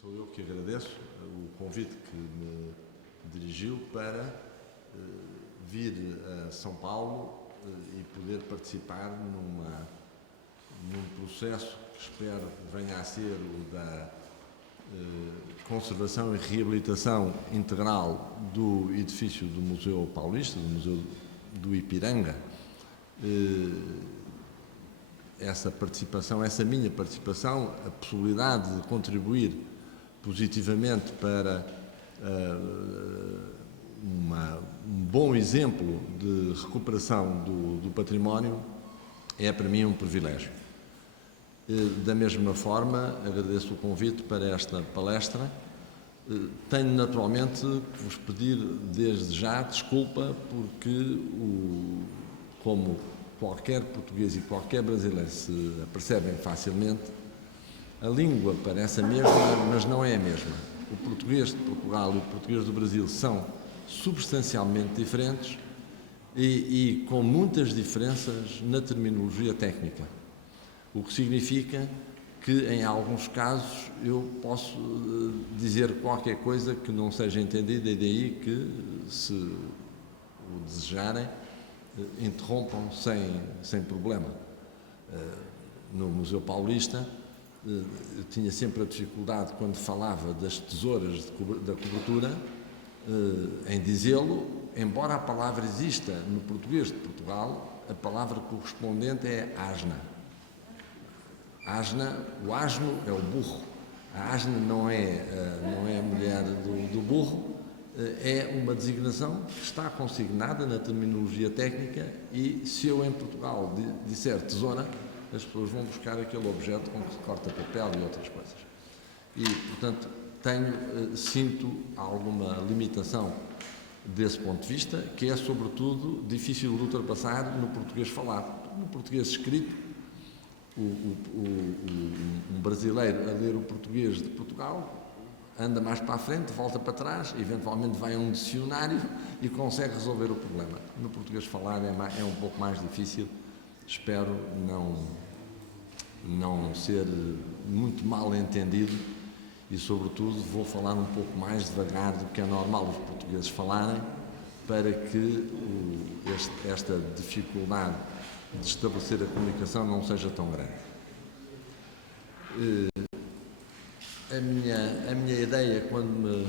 Sou eu que agradeço o convite que me dirigiu para vir a São Paulo e poder participar num processo que espero venha a ser o da conservação e reabilitação integral do edifício do Museu Paulista, do Museu do Ipiranga. Essa participação, essa minha participação, a possibilidade de contribuir positivamente para um bom exemplo de recuperação do património é para mim um privilégio. Da mesma forma, agradeço o convite para esta palestra. Tenho naturalmente que vos pedir desde já desculpa porque, como qualquer português e qualquer brasileiro se apercebem facilmente, a língua parece a mesma, mas não é a mesma. O português de Portugal e o português do Brasil são substancialmente diferentes e com muitas diferenças na terminologia técnica. O que significa que, em alguns casos, eu posso dizer qualquer coisa que não seja entendida e daí que, se o desejarem, interrompam sem problema. No Museu Paulista, eu tinha sempre a dificuldade, quando falava das tesouras da cobertura, em dizê-lo, embora a palavra exista no português de Portugal, a palavra correspondente é asna. Asna, o asno é o burro. A asna não é a mulher do burro, é uma designação que está consignada na terminologia técnica e, se eu em Portugal disser tesoura, as pessoas vão buscar aquele objeto com que se corta papel e outras coisas. E, portanto, sinto alguma limitação desse ponto de vista, que é, sobretudo, difícil de ultrapassar no português falado. No português escrito, um brasileiro a ler o português de Portugal anda mais para a frente, volta para trás, eventualmente vai a um dicionário e consegue resolver o problema. No português falado é um pouco mais difícil. Espero não ser muito mal entendido e, sobretudo, vou falar um pouco mais devagar do que é normal os portugueses falarem, para que esta dificuldade de estabelecer a comunicação não seja tão grande. A minha ideia, quando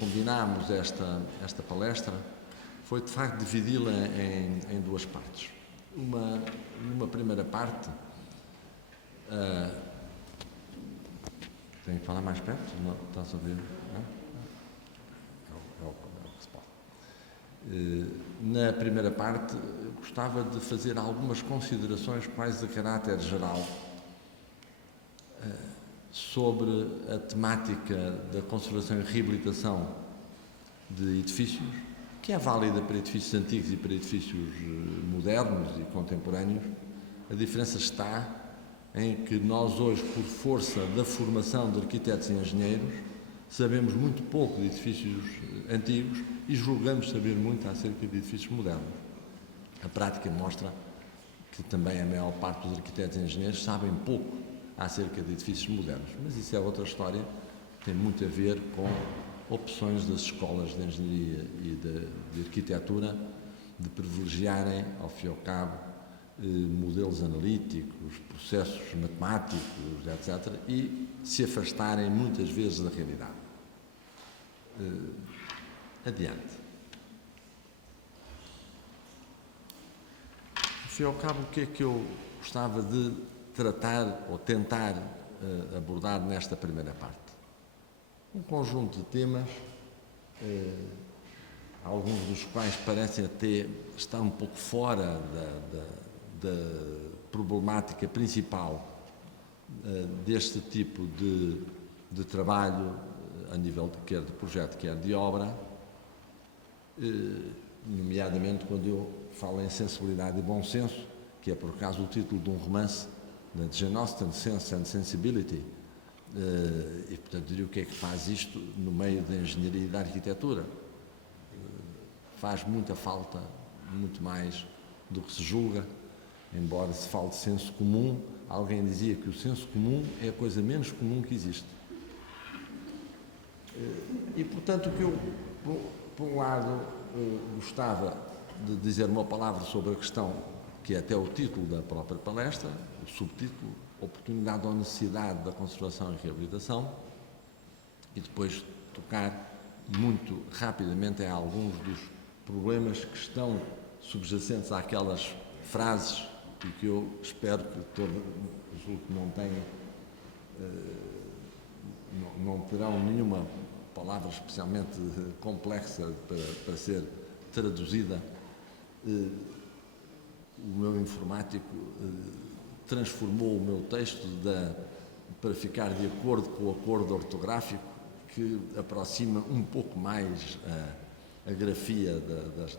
combinámos esta palestra, foi, de facto, dividi-la em duas partes. Numa primeira parte, tenho que falar mais perto? Não, está-se a ver? É o que se pode. Na primeira parte, gostava de fazer algumas considerações quase de caráter geral sobre a temática da conservação e reabilitação de edifícios, que é válida para edifícios antigos e para edifícios modernos e contemporâneos. A diferença está em que nós hoje, por força da formação de arquitetos e engenheiros, sabemos muito pouco de edifícios antigos e julgamos saber muito acerca de edifícios modernos. A prática mostra que também a maior parte dos arquitetos e engenheiros sabem pouco acerca de edifícios modernos, mas isso é outra história, tem muito a ver com opções das escolas de engenharia e de arquitetura de privilegiarem, ao fim e ao cabo, modelos analíticos, processos matemáticos, etc., e se afastarem muitas vezes da realidade. Adiante. Ao fim e ao cabo, o que é que eu gostava de tratar ou tentar abordar nesta primeira parte? Um conjunto de temas, alguns dos quais parecem até estar um pouco fora da problemática principal deste tipo de trabalho, a nível quer de projeto, quer de obra, nomeadamente quando eu falo em sensibilidade e bom senso, que é por acaso o título de um romance de Jane Austen, Sense and Sensibility, e portanto diria o que é que faz isto no meio da engenharia e da arquitetura. Faz muita falta, muito mais do que se julga, embora se fale de senso comum. Alguém dizia que o senso comum é a coisa menos comum que existe. E, portanto, o que eu, por um lado, gostava de dizer uma palavra sobre a questão, que é até o título da própria palestra, o subtítulo, Oportunidade ou Necessidade da Conservação e Reabilitação, e depois tocar muito rapidamente em alguns dos problemas que estão subjacentes àquelas frases e que eu espero que todos não tenham, não terão nenhuma palavra especialmente complexa para ser traduzida. O meu informático transformou o meu texto para ficar de acordo com o acordo ortográfico, que aproxima um pouco mais a grafia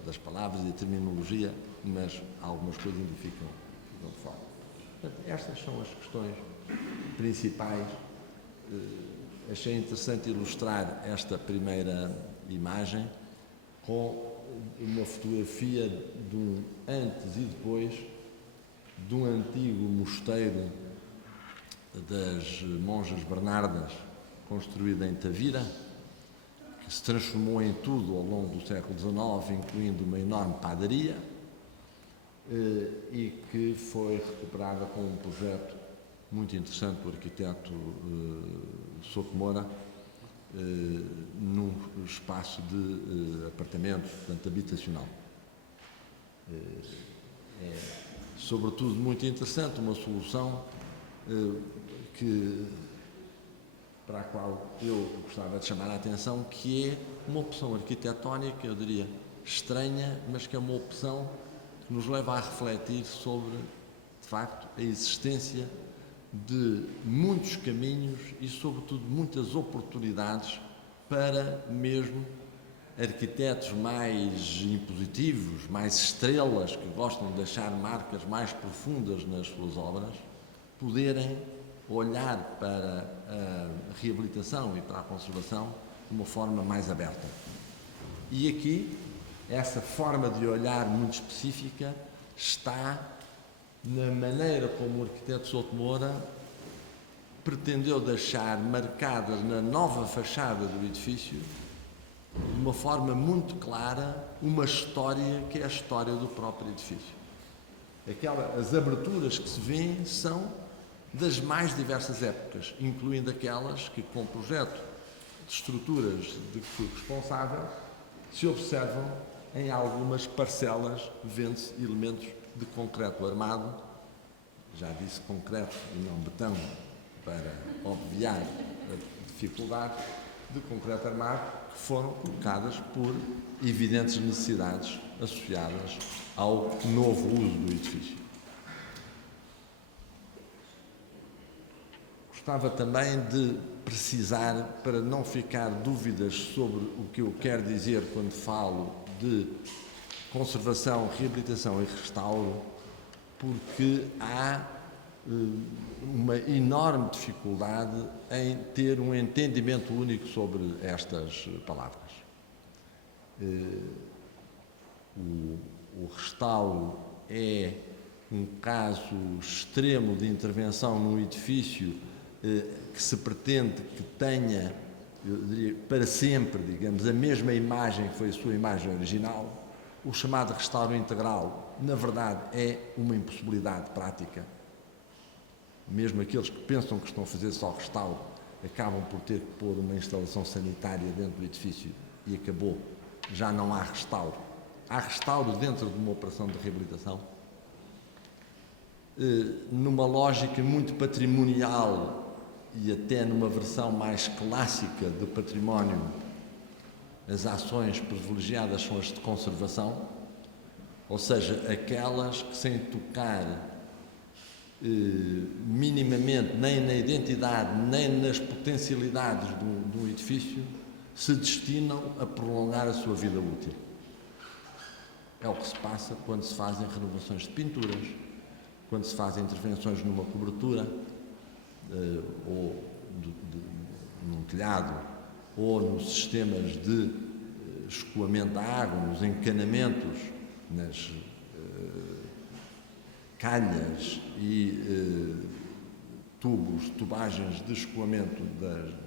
das palavras e a terminologia, mas algumas coisas ainda ficam de fora. Portanto, estas são as questões principais. Achei interessante ilustrar esta primeira imagem com uma fotografia de um antes e depois de um antigo mosteiro das monjas bernardas, construído em Tavira, que se transformou em tudo ao longo do século XIX, incluindo uma enorme padaria, e que foi recuperada com um projeto muito interessante do arquiteto Souto Moura, num espaço de apartamentos, portanto, habitacional. É, sobretudo, muito interessante, uma solução para a qual eu gostava de chamar a atenção, que é uma opção arquitetónica, eu diria, estranha, mas que é uma opção que nos leva a refletir sobre, de facto, a existência de muitos caminhos e, sobretudo, muitas oportunidades para mesmo arquitetos mais impositivos, mais estrelas, que gostam de deixar marcas mais profundas nas suas obras, poderem olhar para a reabilitação e para a conservação de uma forma mais aberta. E aqui, essa forma de olhar muito específica está na maneira como o arquiteto Souto Moura pretendeu deixar marcadas na nova fachada do edifício, de uma forma muito clara, uma história que é a história do próprio edifício. As aberturas que se vêem são das mais diversas épocas, incluindo aquelas que, com o projeto de estruturas de que fui responsável, se observam em algumas parcelas, vendo-se elementos de concreto armado, já disse concreto e não betão, para obviar a dificuldade, de concreto armado, que foram colocadas por evidentes necessidades associadas ao novo uso do edifício. Gostava também de precisar, para não ficar dúvidas sobre o que eu quero dizer quando falo de conservação, reabilitação e restauro, porque há uma enorme dificuldade em ter um entendimento único sobre estas palavras. O restauro é um caso extremo de intervenção num edifício que se pretende que tenha, eu diria, para sempre, digamos, a mesma imagem que foi a sua imagem original. O chamado restauro integral, na verdade, é uma impossibilidade prática. Mesmo aqueles que pensam que estão a fazer só restauro acabam por ter que pôr uma instalação sanitária dentro do edifício e acabou. Já não há restauro. Há restauro dentro de uma operação de reabilitação, numa lógica muito patrimonial e até numa versão mais clássica de património. As ações privilegiadas são as de conservação, ou seja, aquelas que, sem tocar minimamente nem na identidade nem nas potencialidades do edifício, se destinam a prolongar a sua vida útil. É o que se passa quando se fazem renovações de pinturas, quando se fazem intervenções numa cobertura, ou num telhado, ou nos sistemas de escoamento da água, nos encanamentos, nas calhas e tubagens de escoamento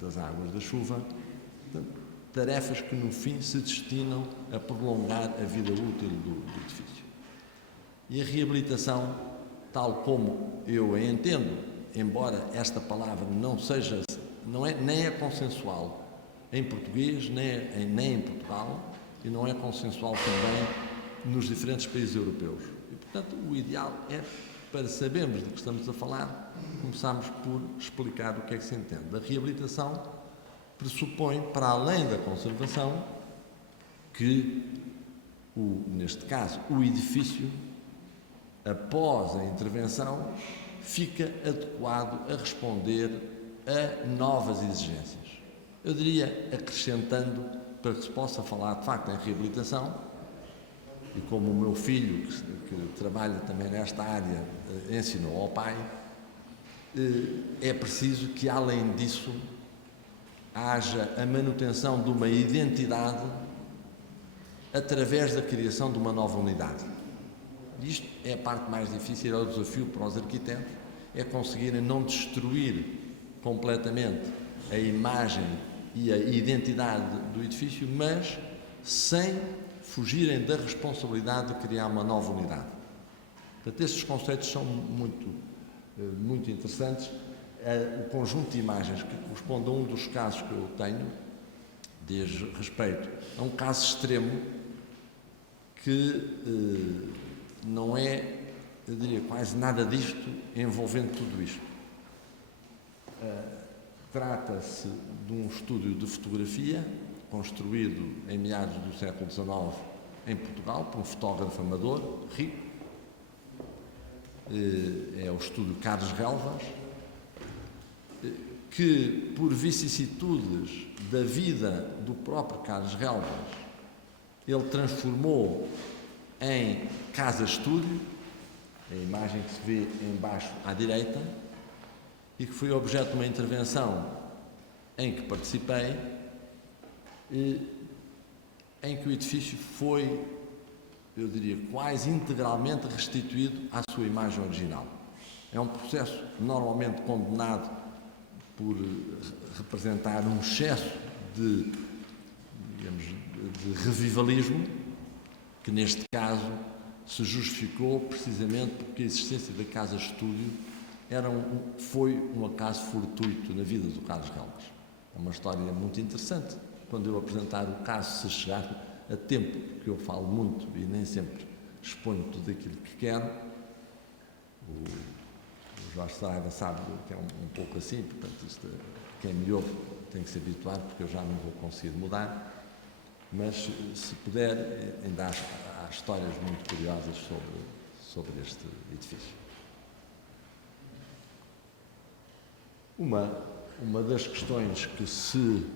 das águas da chuva, portanto, tarefas que no fim se destinam a prolongar a vida útil do edifício. E a reabilitação, tal como eu a entendo, embora esta palavra nem é consensual em português, nem em Portugal, e não é consensual também nos diferentes países europeus. E, portanto, o ideal é, para sabermos de que estamos a falar, começarmos por explicar o que é que se entende. A reabilitação pressupõe, para além da conservação, que, neste caso, o edifício, após a intervenção, fica adequado a responder a novas exigências. Eu diria, acrescentando, para que se possa falar de facto em reabilitação, e como o meu filho, que trabalha também nesta área, ensinou ao pai, é preciso que, além disso, haja a manutenção de uma identidade através da criação de uma nova unidade. Isto é a parte mais difícil, é o desafio para os arquitetos, é conseguirem não destruir completamente a imagem e a identidade do edifício, mas sem fugirem da responsabilidade de criar uma nova unidade. Portanto, estes conceitos são muito interessantes. O conjunto de imagens que corresponde a um dos casos que eu tenho diz respeito a um caso extremo que não é, eu diria, quase nada disto envolvendo tudo isto. Trata-se de um estúdio de fotografia construído em meados do século XIX em Portugal por um fotógrafo amador, rico. É o estúdio Carlos Relvas, que, por vicissitudes da vida do próprio Carlos Relvas, ele transformou em casa-estúdio, a imagem que se vê em baixo à direita, e que foi objeto de uma intervenção em que participei, em que o edifício foi, eu diria, quase integralmente restituído à sua imagem original. É um processo normalmente condenado por representar um excesso de revivalismo, que neste caso se justificou precisamente porque a existência da casa-estúdio foi um acaso fortuito na vida do Carlos Relvas. É uma história muito interessante. Quando eu apresentar o caso, se chegar a tempo, porque eu falo muito e nem sempre exponho tudo aquilo que quero, o Jorge Saraiva sabe que é um pouco assim, portanto, quem me ouve tem que se habituar, porque eu já não vou conseguir mudar, mas se puder, ainda há histórias muito curiosas sobre este edifício. Uma das questões que se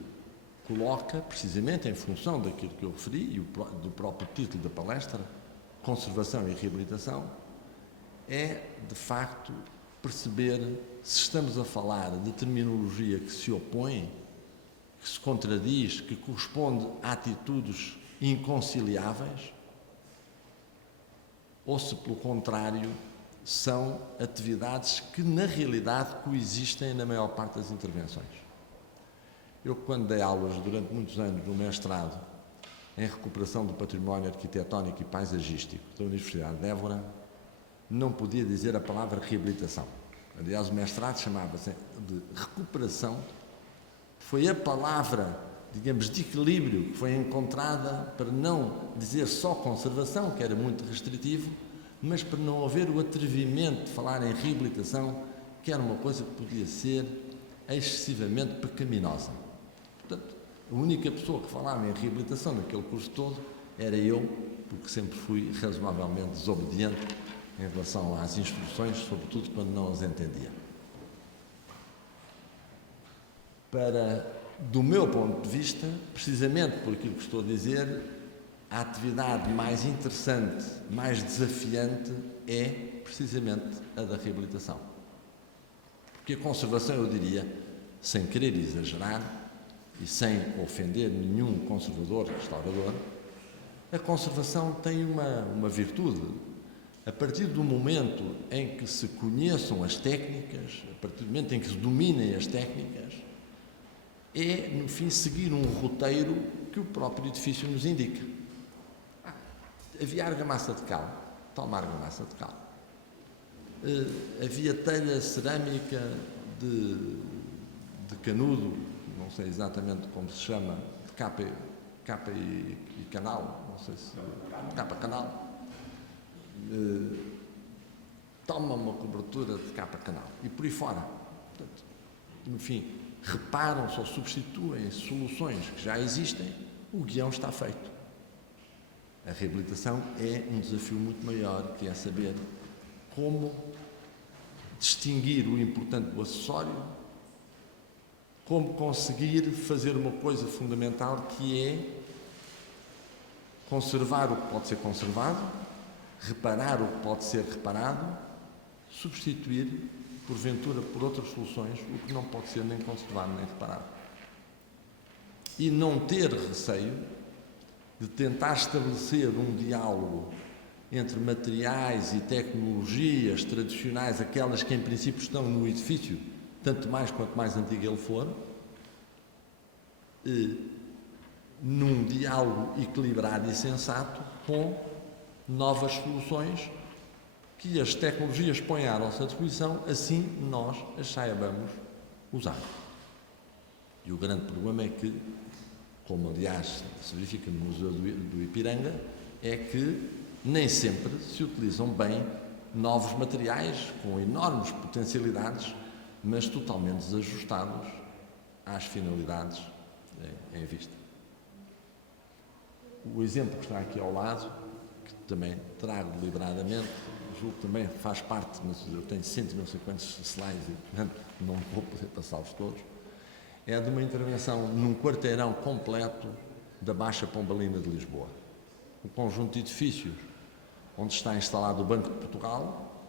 coloca, precisamente em função daquilo que eu referi e do próprio título da palestra, conservação e reabilitação, é, de facto, perceber se estamos a falar de terminologia que se opõe, que se contradiz, que corresponde a atitudes inconciliáveis, ou se, pelo contrário, são atividades que, na realidade, coexistem na maior parte das intervenções. Eu, quando dei aulas durante muitos anos no mestrado em recuperação do património arquitetónico e paisagístico da Universidade de Évora, não podia dizer a palavra reabilitação. Aliás, o mestrado chamava-se de recuperação. Foi a palavra, digamos, de equilíbrio que foi encontrada para não dizer só conservação, que era muito restritivo, mas para não haver o atrevimento de falar em reabilitação, que era uma coisa que podia ser excessivamente pecaminosa. Portanto, a única pessoa que falava em reabilitação naquele curso todo era eu, porque sempre fui razoavelmente desobediente em relação às instruções, sobretudo quando não as entendia. Do meu ponto de vista, precisamente por aquilo que estou a dizer, a atividade mais interessante, mais desafiante é precisamente a da reabilitação. Porque a conservação, eu diria, sem querer exagerar e sem ofender nenhum conservador, restaurador, a conservação tem uma virtude. A partir do momento em que se conheçam as técnicas, a partir do momento em que se dominem as técnicas, é, no fim, seguir um roteiro que o próprio edifício nos indica. Havia argamassa de cal, toma argamassa de cal. Havia telha cerâmica de canudo, não sei exatamente como se chama, de capa e canal, não sei se... capa canal. Toma uma cobertura de capa canal e por aí fora. Portanto, no fim, reparam-se ou substituem soluções que já existem, o guião está feito. A reabilitação é um desafio muito maior, que é saber como distinguir o importante do acessório, como conseguir fazer uma coisa fundamental, que é conservar o que pode ser conservado, reparar o que pode ser reparado, substituir, porventura, por outras soluções, o que não pode ser nem conservado nem reparado. E não ter receio de tentar estabelecer um diálogo entre materiais e tecnologias tradicionais, aquelas que em princípio estão no edifício, tanto mais quanto mais antigo ele for, num diálogo equilibrado e sensato com novas soluções que as tecnologias põem à nossa disposição, assim nós as saibamos usar. E o grande problema é que, como aliás se verifica no Museu do Ipiranga, é que nem sempre se utilizam bem novos materiais com enormes potencialidades, mas totalmente desajustados às finalidades em vista. O exemplo que está aqui ao lado, que também trago deliberadamente, julgo que também faz parte, mas eu tenho 100 e não sei quantos slides e, portanto, não vou poder passá-los todos, é de uma intervenção num quarteirão completo da Baixa Pombalina de Lisboa. Um conjunto de edifícios onde está instalado o Banco de Portugal,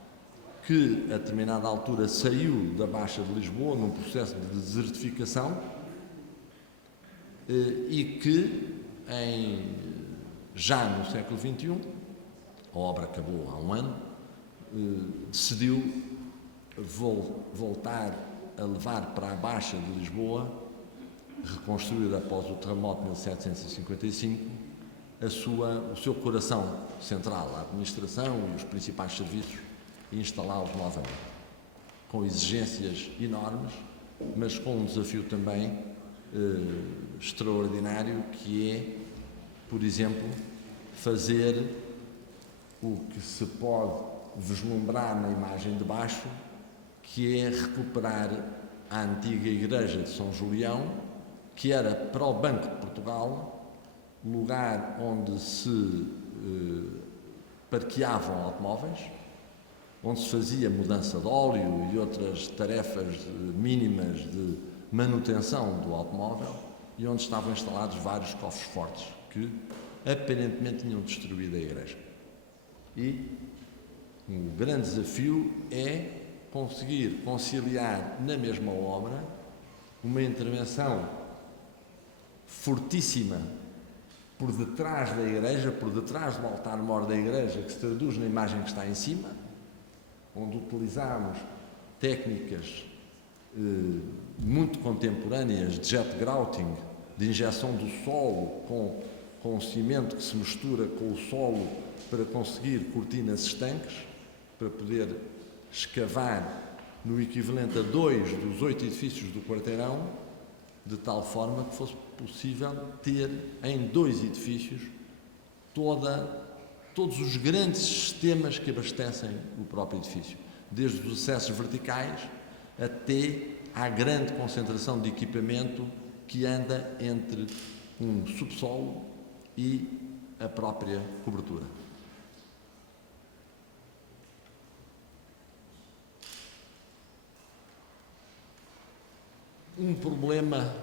que a determinada altura saiu da Baixa de Lisboa num processo de desertificação e que já no século XXI, a obra acabou há um ano, decidiu voltar a levar para a Baixa de Lisboa, reconstruída após o terremoto de 1755, o seu coração central, a administração e os principais serviços, e instalá-los novamente, com exigências enormes, mas com um desafio também extraordinário, que é, por exemplo, fazer o que se pode vislumbrar na imagem de baixo, que é recuperar a antiga igreja de São Julião, que era para o Banco de Portugal lugar onde se parqueavam automóveis, onde se fazia mudança de óleo e outras tarefas mínimas de manutenção do automóvel, e onde estavam instalados vários cofres fortes que aparentemente tinham destruído a igreja. E um grande desafio é conseguir conciliar na mesma obra uma intervenção fortíssima por detrás da igreja, por detrás do altar-mor da igreja, que se traduz na imagem que está em cima, onde utilizamos técnicas muito contemporâneas de jet grouting, de injeção do solo com cimento que se mistura com o solo para conseguir cortinas estanques, para poder escavar no equivalente a 2 dos 8 edifícios do quarteirão, de tal forma que fosse possível ter em 2 edifícios todos os grandes sistemas que abastecem o próprio edifício, desde os acessos verticais até à grande concentração de equipamento que anda entre um subsolo e a própria cobertura. Um problema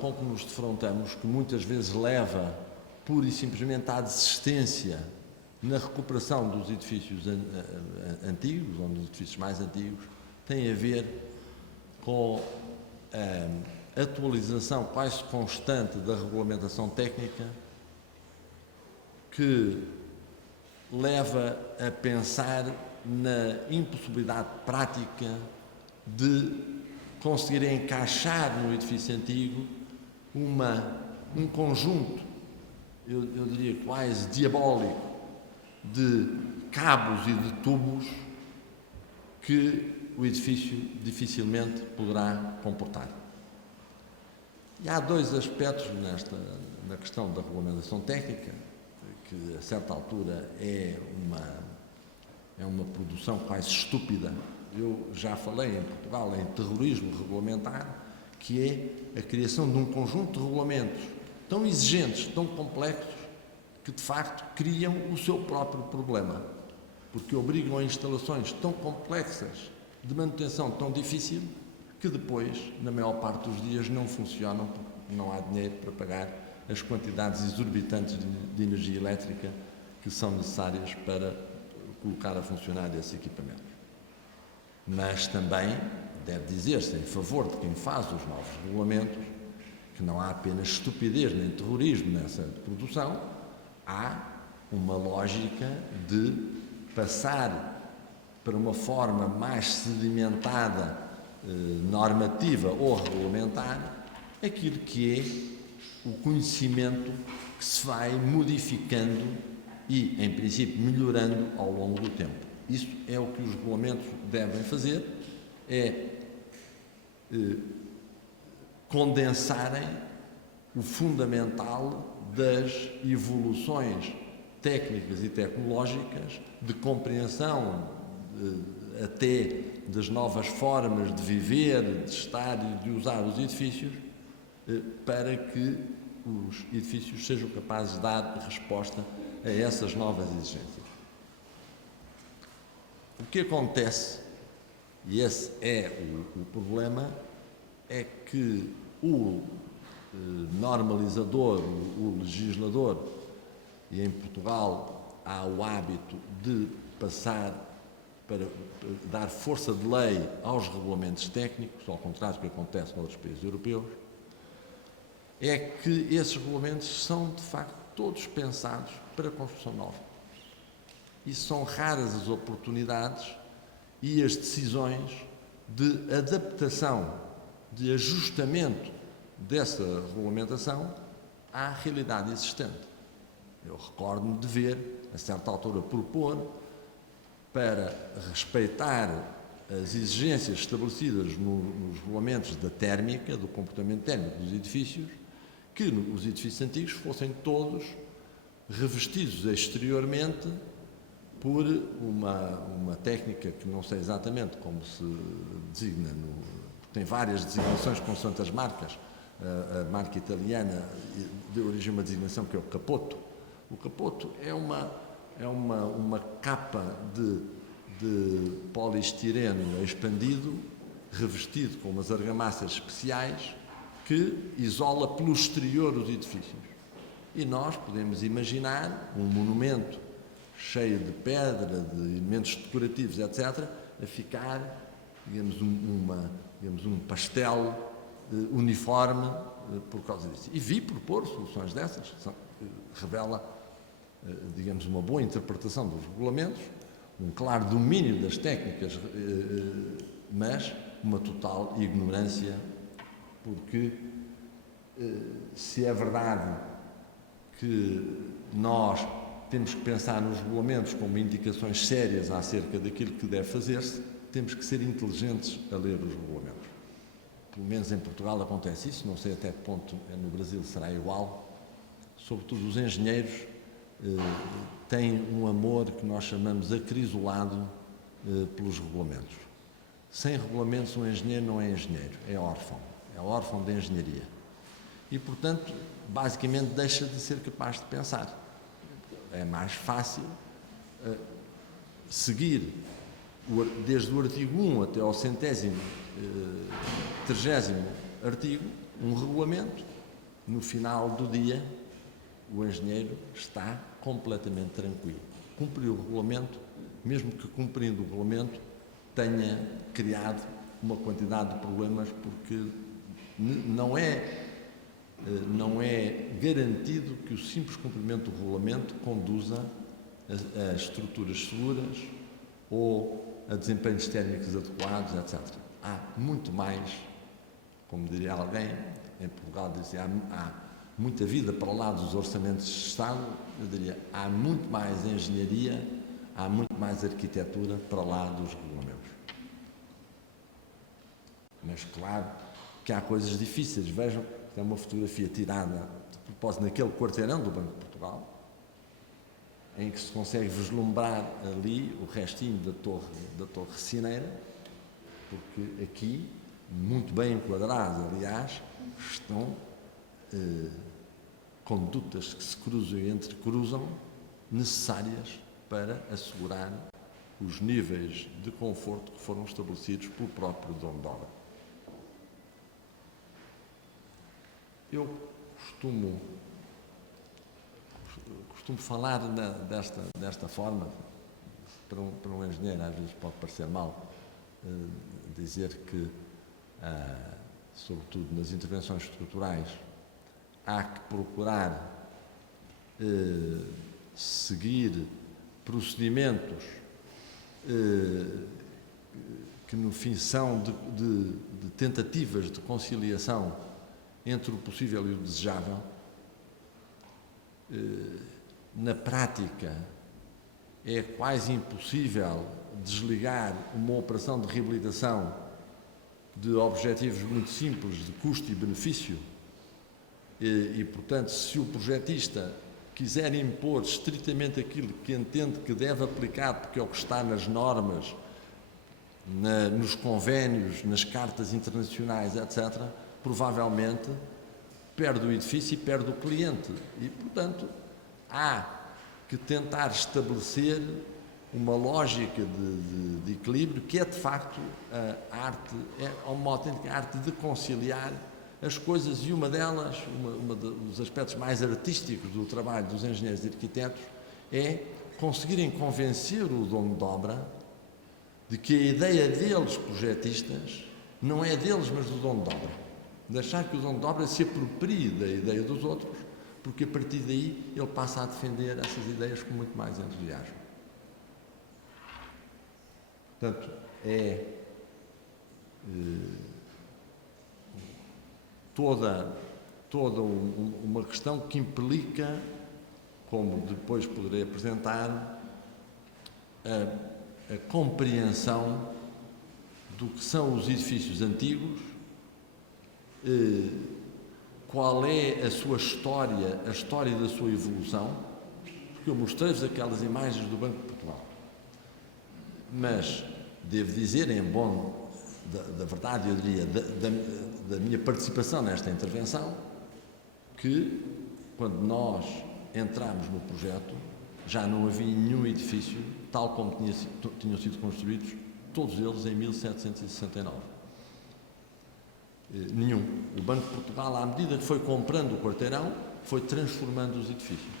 com que nos defrontamos, que muitas vezes leva pura e simplesmente à desistência na recuperação dos edifícios antigos, ou dos edifícios mais antigos, tem a ver com a atualização quase constante da regulamentação técnica, que leva a pensar na impossibilidade prática de conseguir encaixar no edifício antigo um conjunto, eu diria quase diabólico, de cabos e de tubos que o edifício dificilmente poderá comportar. E há dois aspectos na questão da regulamentação técnica, que a certa altura é uma produção quase estúpida. Eu já falei em Portugal em terrorismo regulamentar, que é a criação de um conjunto de regulamentos tão exigentes, tão complexos, que de facto criam o seu próprio problema, porque obrigam a instalações tão complexas, de manutenção tão difícil, que depois, na maior parte dos dias, não funcionam, porque não há dinheiro para pagar as quantidades exorbitantes de energia elétrica que são necessárias para colocar a funcionar esses equipamentos. Mas também deve dizer-se em favor de quem faz os novos regulamentos que não há apenas estupidez nem terrorismo nessa produção, há uma lógica de passar para uma forma mais sedimentada, normativa ou regulamentar, aquilo que é o conhecimento que se vai modificando e, em princípio, melhorando ao longo do tempo. Isso é o que os regulamentos devem fazer, é condensarem o fundamental das evoluções técnicas e tecnológicas, de compreensão até das novas formas de viver, de estar e de usar os edifícios, para que os edifícios sejam capazes de dar resposta a essas novas exigências. O que acontece, e esse é o problema, é que o normalizador, o legislador, e em Portugal há o hábito de passar para dar força de lei aos regulamentos técnicos, ao contrário do que acontece noutros países europeus, é que esses regulamentos são, de facto, todos pensados para a construção nova. E são raras as oportunidades e as decisões de adaptação, de ajustamento dessa regulamentação à realidade existente. Eu recordo-me de ver, a certa altura, propor para respeitar as exigências estabelecidas nos regulamentos da térmica, do comportamento térmico dos edifícios, que os edifícios antigos fossem todos revestidos exteriormente por uma técnica que não sei exatamente como se designa, tem várias designações consoante as marcas. A marca italiana deu origem a uma designação que é o capoto. O capoto é uma capa de poliestireno expandido, revestido com umas argamassas especiais, que isola pelo exterior os edifícios. E nós podemos imaginar um monumento cheio de pedra, de elementos decorativos, etc., a ficar, digamos, um pastel uniforme por causa disso. E vi propor soluções dessas, revela, digamos, uma boa interpretação dos regulamentos, um claro domínio das técnicas, mas uma total ignorância, porque se é verdade que nós temos que pensar nos regulamentos como indicações sérias acerca daquilo que deve fazer-se, temos que ser inteligentes a ler os regulamentos. Pelo menos em Portugal acontece isso, não sei até que ponto no Brasil será igual. Sobretudo os engenheiros têm um amor que nós chamamos acrisolado pelos regulamentos. Sem regulamentos, um engenheiro não é engenheiro, é órfão da engenharia. E, portanto, basicamente deixa de ser capaz de pensar. É mais fácil seguir, desde o artigo 1 até ao 130º artigo, um regulamento. No final do dia, o engenheiro está completamente tranquilo. Cumpriu o regulamento, mesmo que cumprindo o regulamento tenha criado uma quantidade de problemas, porque não é garantido que o simples cumprimento do regulamento conduza a estruturas seguras ou a desempenhos térmicos adequados, etc. Há muito mais como diria alguém, em Portugal dizia, há muita vida para lá dos orçamentos de Estado, eu diria, há muito mais engenharia, há muito mais arquitetura para lá dos regulamentos. Mas claro que há coisas difíceis. Vejam, tem uma fotografia tirada de propósito naquele quarteirão do Banco de Portugal, em que se consegue vislumbrar ali o restinho da torre Recineira, porque aqui, muito bem enquadrado, aliás, estão condutas que se cruzam e entrecruzam, necessárias para assegurar os níveis de conforto que foram estabelecidos pelo próprio dono de obra. Eu costumo falar desta forma. Para um engenheiro às vezes pode parecer mal dizer que, sobretudo nas intervenções estruturais, há que procurar seguir procedimentos que no fim são de tentativas de conciliação entre o possível e o desejável. Na prática, é quase impossível desligar uma operação de reabilitação de objetivos muito simples de custo e benefício e, portanto, se o projetista quiser impor estritamente aquilo que entende que deve aplicar, porque é o que está nas normas, nos convénios, nas cartas internacionais, etc., provavelmente perde o edifício e perde o cliente. E, portanto, há que tentar estabelecer uma lógica de equilíbrio que é, de facto, a arte, é uma autêntica arte de conciliar as coisas, e uma delas, um dos aspectos mais artísticos do trabalho dos engenheiros e arquitetos é conseguirem convencer o dono de obra de que a ideia deles, projetistas, não é deles, mas do dono de obra. De achar que o dono de obra se aproprie da ideia dos outros, porque a partir daí ele passa a defender essas ideias com muito mais entusiasmo. Portanto, é toda uma questão que implica, como depois poderei apresentar, a compreensão do que são os edifícios antigos, qual é a sua história, a história da sua evolução, porque eu mostrei-vos aquelas imagens do Banco de Portugal. Mas devo dizer, em bom da verdade, eu diria, da minha participação nesta intervenção, que quando nós entramos no projeto já não havia nenhum edifício tal como tinham sido construídos, todos eles em 1769. Nenhum. O Banco de Portugal, à medida que foi comprando o quarteirão, foi transformando os edifícios.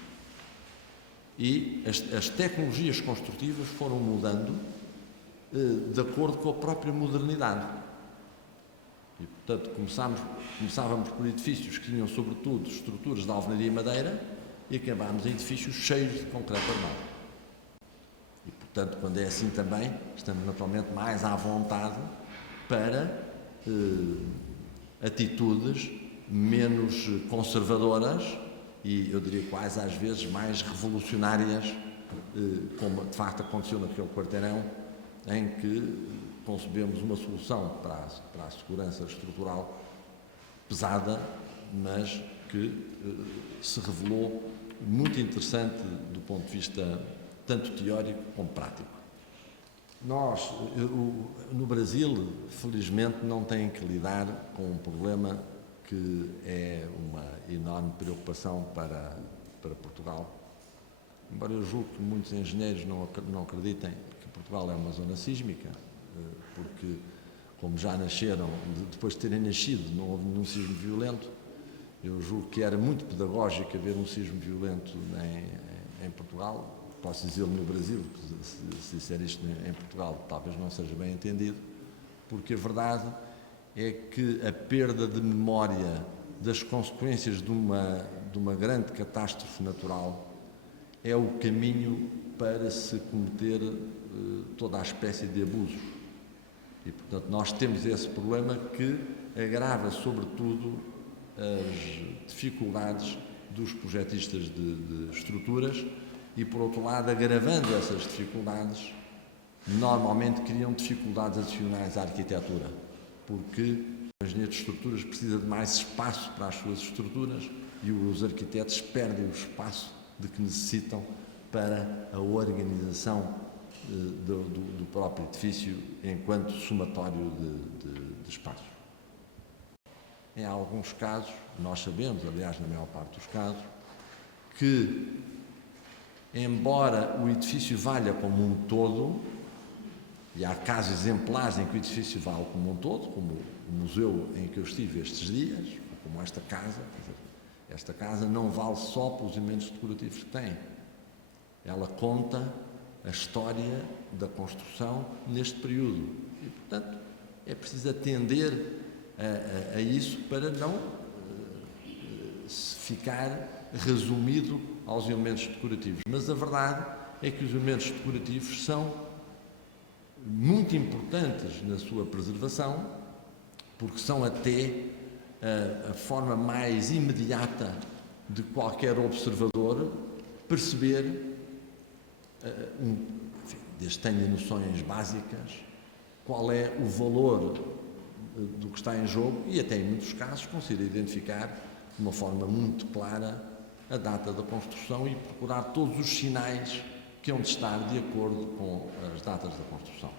E as tecnologias construtivas foram mudando de acordo com a própria modernidade. E, portanto, começávamos por edifícios que tinham, sobretudo, estruturas de alvenaria e madeira, e acabámos em edifícios cheios de concreto armado. E, portanto, quando é assim também, estamos naturalmente mais à vontade para atitudes menos conservadoras e, eu diria, quase às vezes mais revolucionárias, como de facto aconteceu naquele quarteirão, em que concebemos uma solução para a segurança estrutural pesada, mas que se revelou muito interessante do ponto de vista tanto teórico como prático. Nós, no Brasil, felizmente, não tem que lidar com um problema que é uma enorme preocupação para Portugal. Embora eu julgue que muitos engenheiros não acreditem que Portugal é uma zona sísmica, porque, como já nasceram, depois de terem nascido, não houve nenhum sismo violento. Eu julgo que era muito pedagógico haver um sismo violento em Portugal. Posso dizê-lo no Brasil, se disser isto em Portugal talvez não seja bem entendido, porque a verdade é que a perda de memória das consequências de uma grande catástrofe natural é o caminho para se cometer toda a espécie de abusos. E, portanto, nós temos esse problema que agrava sobretudo as dificuldades dos projetistas de estruturas e, por outro lado, agravando essas dificuldades, normalmente criam dificuldades adicionais à arquitetura, porque o engenheiro de estruturas precisa de mais espaço para as suas estruturas e os arquitetos perdem o espaço de que necessitam para a organização do próprio edifício enquanto somatório de espaços. Em alguns casos, nós sabemos, aliás, na maior parte dos casos, que, embora o edifício valha como um todo, e há casos exemplares em que o edifício vale como um todo, como o museu em que eu estive estes dias, como esta casa. Esta casa não vale só pelos elementos decorativos que tem. Ela conta a história da construção neste período. E, portanto, é preciso atender a isso para não ficar resumido aos elementos decorativos. Mas a verdade é que os elementos decorativos são muito importantes na sua preservação, porque são até a forma mais imediata de qualquer observador perceber, desde que tenha noções básicas, qual é o valor do que está em jogo e até em muitos casos conseguir identificar de uma forma muito clara a data da construção e procurar todos os sinais que hão de estar de acordo com as datas da construção.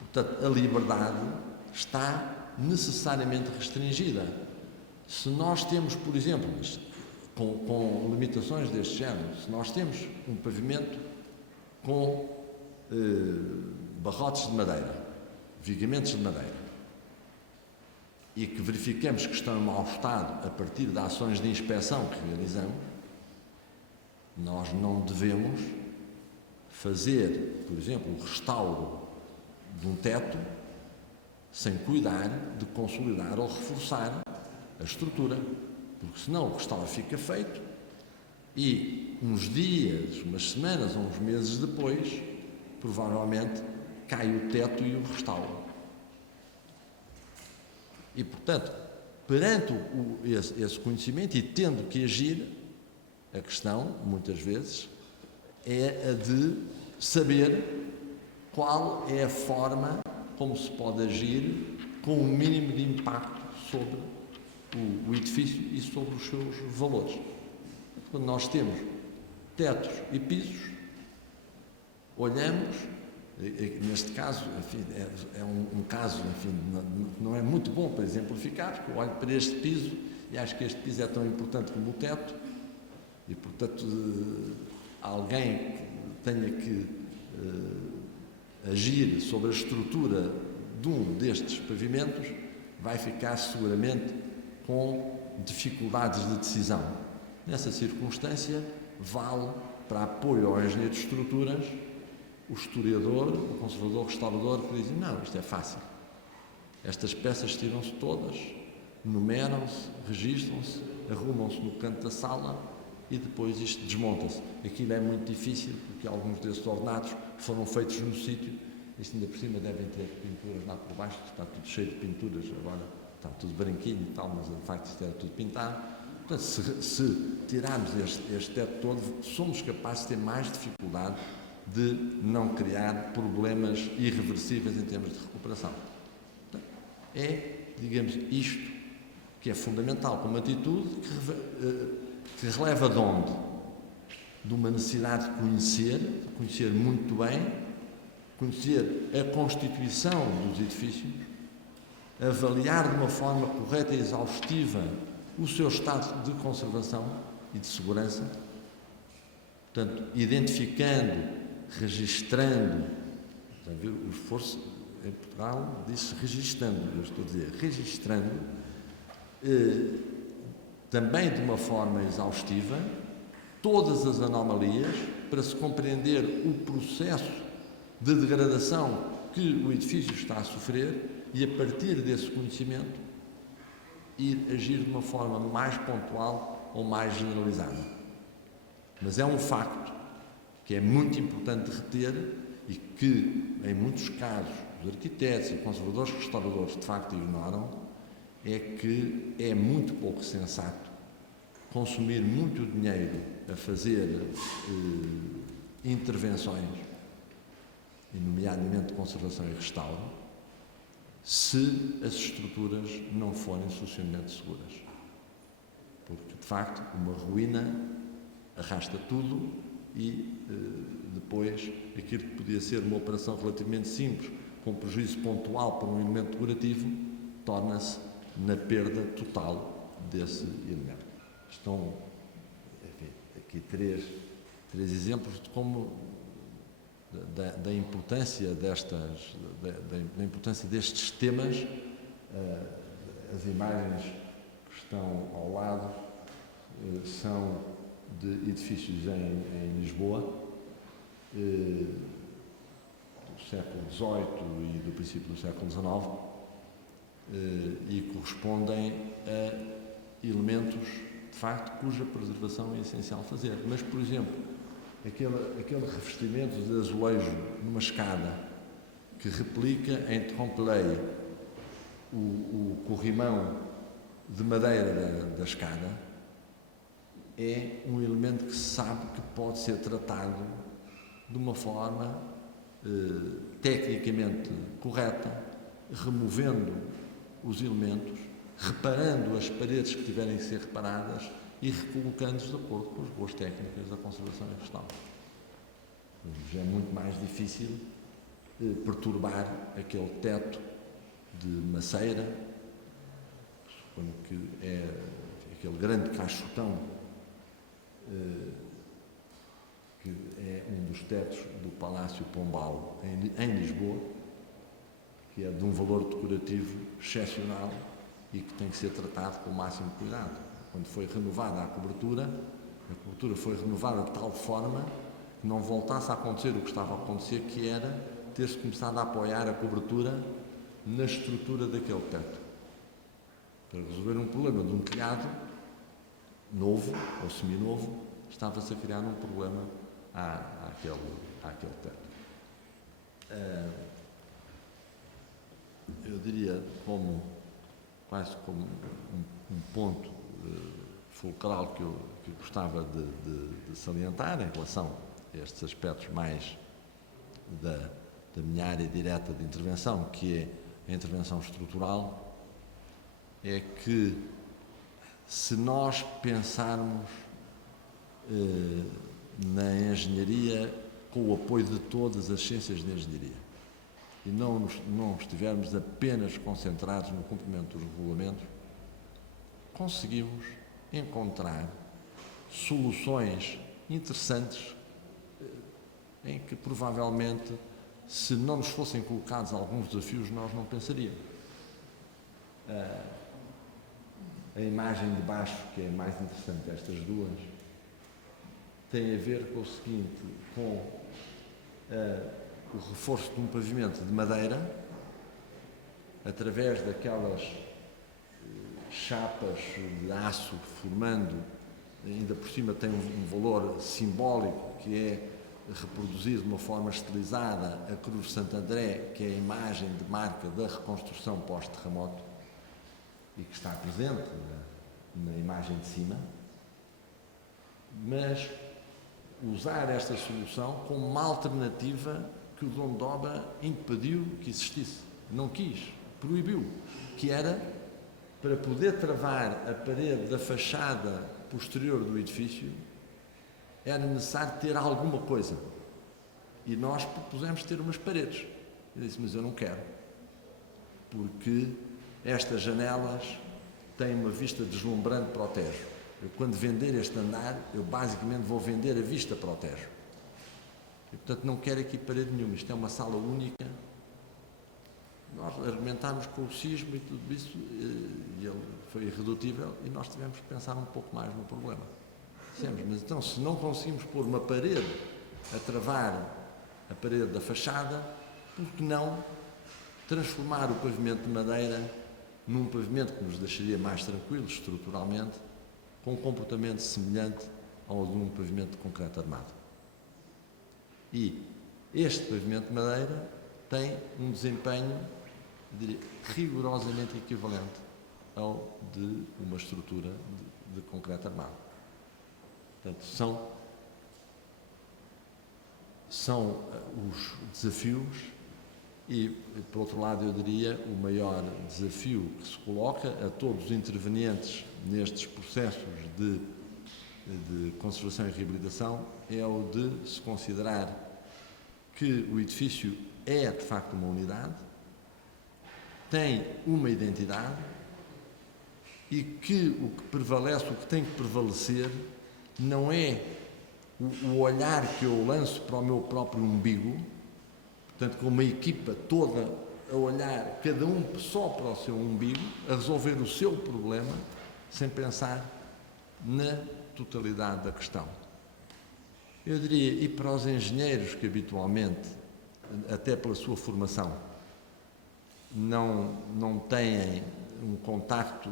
Portanto, a liberdade está necessariamente restringida. Se nós temos, por exemplo, com limitações deste género, se nós temos um pavimento com barrotes de madeira, vigamentos de madeira, e que verificamos que estão em mau estado a partir de ações de inspeção que realizamos, nós não devemos fazer, por exemplo, o restauro de um teto sem cuidar de consolidar ou reforçar a estrutura, porque senão o restauro fica feito e uns dias, umas semanas ou uns meses depois, provavelmente cai o teto e o restauro. E, portanto, perante esse conhecimento e tendo que agir, a questão, muitas vezes, é a de saber qual é a forma como se pode agir com o mínimo de impacto sobre o edifício e sobre os seus valores. Quando nós temos tetos e pisos, olhamos, neste caso, enfim, é um caso, enfim, não é muito bom para exemplificar, porque eu olho para este piso e acho que este piso é tão importante como o teto e, portanto, alguém que tenha que agir sobre a estrutura de um destes pavimentos vai ficar seguramente com dificuldades de decisão. Nessa circunstância, vale para apoio ao engenheiro de estruturas o historiador, o conservador, o restaurador, que diz: não, isto é fácil. Estas peças tiram-se todas, numeram-se, registram-se, arrumam-se no canto da sala e depois isto desmonta-se. Aquilo é muito difícil, porque alguns desses ordenados foram feitos no sítio. Isto ainda por cima devem ter pinturas lá por baixo, está tudo cheio de pinturas, agora está tudo branquinho e tal, mas de facto isto era tudo pintado. Portanto, se tirarmos este teto todo, somos capazes de ter mais dificuldade de não criar problemas irreversíveis em termos de recuperação. Portanto, é, digamos, isto que é fundamental como atitude, que releva de onde? De uma necessidade de conhecer muito bem, conhecer a constituição dos edifícios, avaliar de uma forma correta e exaustiva o seu estado de conservação e de segurança, portanto, identificando, registando, o esforço em Portugal diz registando, eu estou a dizer registrando, também de uma forma exaustiva, todas as anomalias para se compreender o processo de degradação que o edifício está a sofrer e, a partir desse conhecimento, ir agir de uma forma mais pontual ou mais generalizada. Mas é um facto que é muito importante reter e que, em muitos casos, os arquitetos e conservadores restauradores de facto ignoram, é que é muito pouco sensato consumir muito dinheiro a fazer intervenções, e nomeadamente conservação e restauro, se as estruturas não forem suficientemente seguras. Porque, de facto, uma ruína arrasta tudo e depois aquilo que podia ser uma operação relativamente simples, com prejuízo pontual para um elemento decorativo, torna-se na perda total desse elemento. Estão, enfim, aqui três exemplos de como da importância da importância destes temas. As imagens que estão ao lado são de edifícios em Lisboa, do século XVIII e do princípio do século XIX, e correspondem a elementos, de facto, cuja preservação é essencial fazer. Mas, por exemplo, aquele revestimento de azulejo numa escada que replica em trompe-l'œil o corrimão de madeira da escada é um elemento que se sabe que pode ser tratado de uma forma tecnicamente correta, removendo os elementos, reparando as paredes que tiverem que ser reparadas e recolocando-os de acordo com as boas técnicas da conservação e restauro. Já é muito mais difícil perturbar aquele teto de maceira, suponho que é aquele grande caixotão que é um dos tetos do Palácio Pombal em Lisboa, que é de um valor decorativo excepcional e que tem que ser tratado com o máximo cuidado. Quando foi renovada a cobertura foi renovada de tal forma que não voltasse a acontecer o que estava a acontecer, que era ter-se começado a apoiar a cobertura na estrutura daquele teto. Para resolver um problema de um telhado novo ou seminovo, estava-se a criar um problema àquele teto. Eu diria quase como um ponto fulcral que eu gostava de salientar em relação a estes aspectos mais da minha área direta de intervenção, que é a intervenção estrutural, é que se nós pensarmos na engenharia com o apoio de todas as ciências de engenharia e não estivermos apenas concentrados no cumprimento dos regulamentos, conseguimos encontrar soluções interessantes em que provavelmente, se não nos fossem colocados alguns desafios, nós não pensaríamos. A imagem de baixo, que é mais interessante destas duas, tem a ver com o seguinte, com o reforço de um pavimento de madeira através daquelas chapas de aço formando, ainda por cima tem um valor simbólico, que é reproduzir de uma forma estilizada a Cruz de Santo André, que é a imagem de marca da reconstrução pós-terremoto e que está presente na imagem de cima, mas usar esta solução como uma alternativa que o dono de obra impediu que existisse, não quis, proibiu, que era para poder travar a parede da fachada posterior do edifício, era necessário ter alguma coisa. E nós propusemos ter umas paredes. Eu disse, mas eu não quero, porque estas janelas têm uma vista deslumbrante para o Tejo. Eu, quando vender este andar, eu basicamente vou vender a vista para o Tejo. E, portanto, não quero aqui parede nenhuma. Isto é uma sala única. Nós argumentámos com o sismo e tudo isso, e ele foi irredutível, e nós tivemos que pensar um pouco mais no problema. Dissemos, mas então, se não conseguimos pôr uma parede a travar a parede da fachada, por que não transformar o pavimento de madeira num pavimento que nos deixaria mais tranquilos estruturalmente, com um comportamento semelhante ao de um pavimento de concreto armado. E este pavimento de madeira tem um desempenho, eu diria, rigorosamente equivalente ao de uma estrutura de concreto armado. Portanto, são os desafios e, por outro lado, eu diria, o maior desafio que se coloca a todos os intervenientes nestes processos de conservação e reabilitação é o de se considerar que o edifício é, de facto, uma unidade, tem uma identidade e que o que prevalece, o que tem que prevalecer, não é o olhar que eu lanço para o meu próprio umbigo, portanto, com uma equipa toda a olhar, cada um só para o seu umbigo, a resolver o seu problema, sem pensar na totalidade da questão. Eu diria, e para os engenheiros que habitualmente, até pela sua formação, não têm um contacto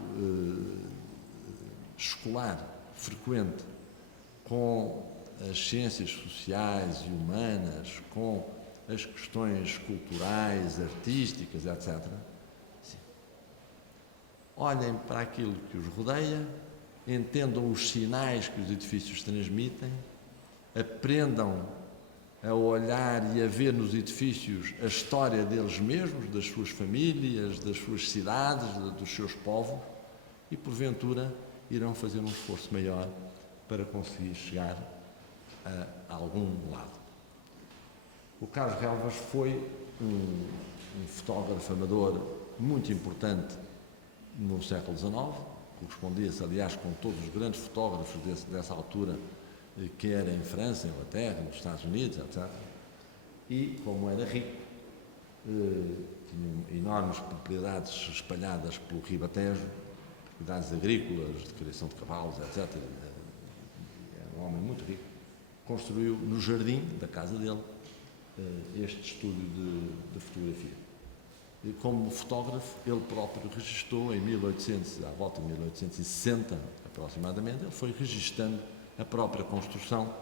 escolar frequente com as ciências sociais e humanas, com as questões culturais, artísticas, etc. Sim. Olhem para aquilo que os rodeia, entendam os sinais que os edifícios transmitem, aprendam a olhar e a ver nos edifícios a história deles mesmos, das suas famílias, das suas cidades, dos seus povos, e porventura irão fazer um esforço maior para conseguir chegar a algum lado. O Carlos Relvas foi um fotógrafo amador muito importante no século XIX, correspondia-se, aliás, com todos os grandes fotógrafos dessa altura, quer em França, Inglaterra, nos Estados Unidos, etc. E, como era rico, tinha enormes propriedades espalhadas pelo Ribatejo, propriedades agrícolas, de criação de cavalos, etc. Era um homem muito rico. Construiu no jardim da casa dele este estúdio de fotografia. E, como fotógrafo, ele próprio registou em à volta de 1860 aproximadamente, ele foi registando a própria construção.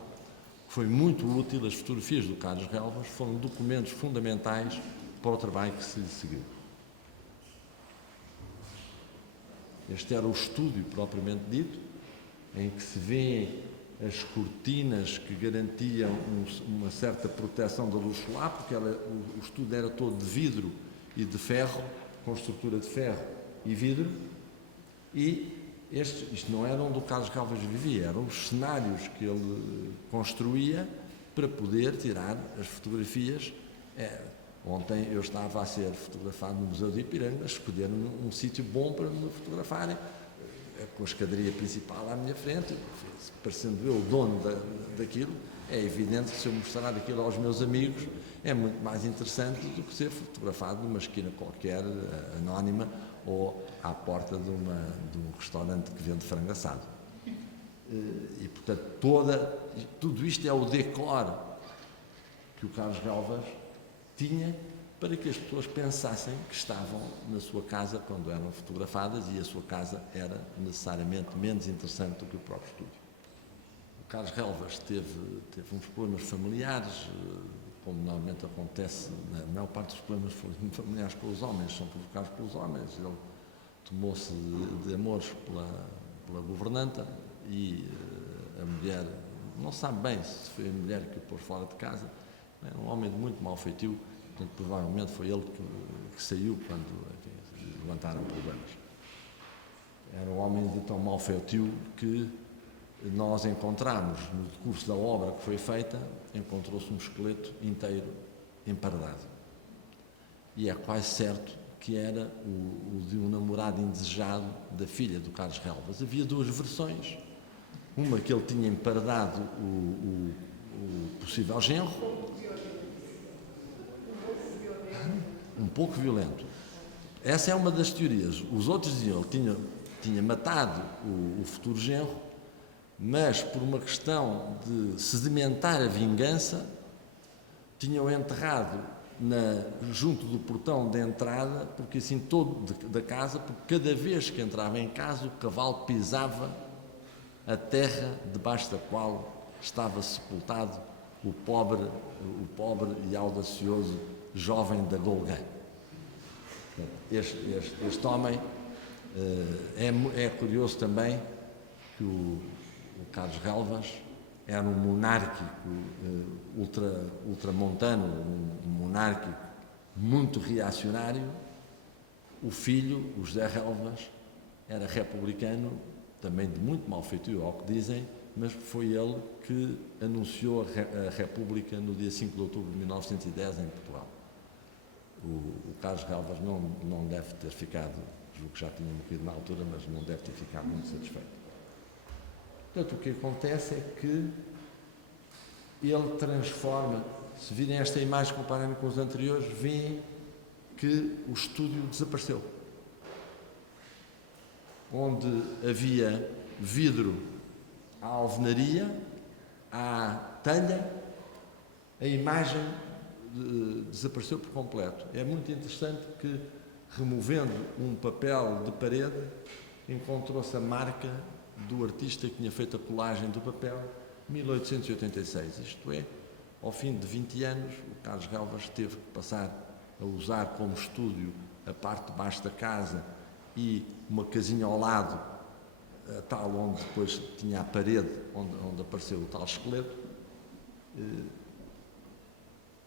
Foi muito útil. As fotografias do Carlos Relvas foram documentos fundamentais para o trabalho que se seguiu. Este era o estúdio propriamente dito, em que se vê as cortinas que garantiam uma certa proteção da luz solar, porque o estúdio era todo de vidro e de ferro, com estrutura de ferro e vidro, e isto não era onde o Carlos Relvas vivia, eram os cenários que ele construía para poder tirar as fotografias. Ontem eu estava a ser fotografado no Museu de Ipiranga, escolheram um sítio bom para me fotografarem, com a escadaria principal à minha frente, parecendo eu o dono daquilo. É evidente que se eu mostrar aquilo aos meus amigos é muito mais interessante do que ser fotografado numa esquina qualquer, anónima, ou à porta de um restaurante que vende frango assado. E, portanto, tudo isto é o decor que o Carlos Relvas tinha para que as pessoas pensassem que estavam na sua casa quando eram fotografadas, e a sua casa era necessariamente menos interessante do que o próprio estúdio. O Carlos Relvas teve uns problemas familiares, como normalmente acontece, a maior parte dos problemas familiares com os homens são provocados pelos homens. Ele tomou-se de amores pela governanta, e a mulher, não sabe bem se foi a mulher que o pôs fora de casa. Era um homem de muito mau feitio, portanto, provavelmente foi ele que saiu quando levantaram problemas. Era um homem de tão mau feitio que nós encontramos, no decurso da obra que foi feita, encontrou-se um esqueleto inteiro emparedado. E é quase certo que era o de um namorado indesejado da filha do Carlos Relvas. Havia duas versões. Uma que ele tinha emparedado o possível genro, um pouco violento. Essa é uma das teorias. Os outros diziam que ele tinha matado o futuro genro, mas por uma questão de sedimentar a vingança, tinham enterrado junto do portão de entrada, porque assim todo da casa, porque cada vez que entrava em casa o cavalo pisava a terra debaixo da qual estava sepultado o pobre e audacioso jovem da Golgã. Este homem É curioso também que o Carlos Relvas era um monárquico ultramontano, um monárquico muito reacionário. O filho, o José Relvas, era republicano, também de muito mau feitio, ao que dizem, mas foi ele que anunciou a República no dia 5 de outubro de 1910 em Portugal. O Carlos Relvas não deve ter ficado, julgo que já tinha morrido na altura, mas não deve ter ficado muito satisfeito. Portanto, o que acontece é que ele transforma, se virem esta imagem comparando com os anteriores, veem que o estúdio desapareceu. Onde havia vidro à alvenaria, à telha, a imagem desapareceu por completo. É muito interessante que, removendo um papel de parede, encontrou-se a marca do artista que tinha feito a colagem do papel, 1886. Isto é, ao fim de 20 anos, o Carlos Relvas teve que passar a usar como estúdio a parte de baixo da casa e uma casinha ao lado, a tal onde depois tinha a parede onde apareceu o tal esqueleto,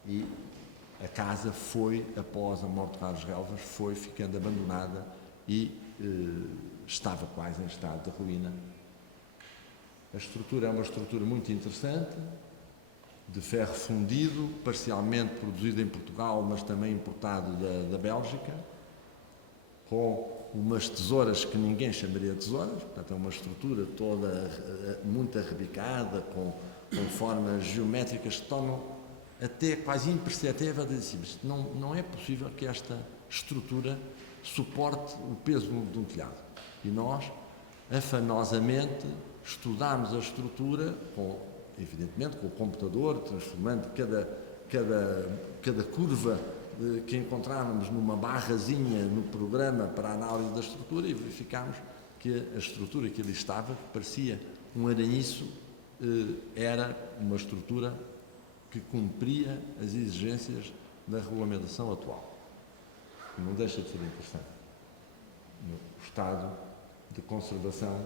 e a casa foi, após a morte de Carlos Relvas, foi ficando abandonada e estava quase em estado de ruína. A estrutura é uma estrutura muito interessante, de ferro fundido, parcialmente produzido em Portugal, mas também importado da Bélgica, com umas tesouras que ninguém chamaria de tesouras, portanto é uma estrutura toda muito arrebicada, com formas geométricas que tornam até quase imperceptível dizer assim, mas não é possível que esta estrutura suporte o peso de um telhado. E nós, afanosamente, estudámos a estrutura, evidentemente com o computador, transformando cada curva que encontrávamos numa barrazinha no programa para a análise da estrutura, e verificámos que a estrutura que ali estava, que parecia um araniço, era uma estrutura que cumpria as exigências da regulamentação atual. E não deixa de ser interessante. O estado de conservação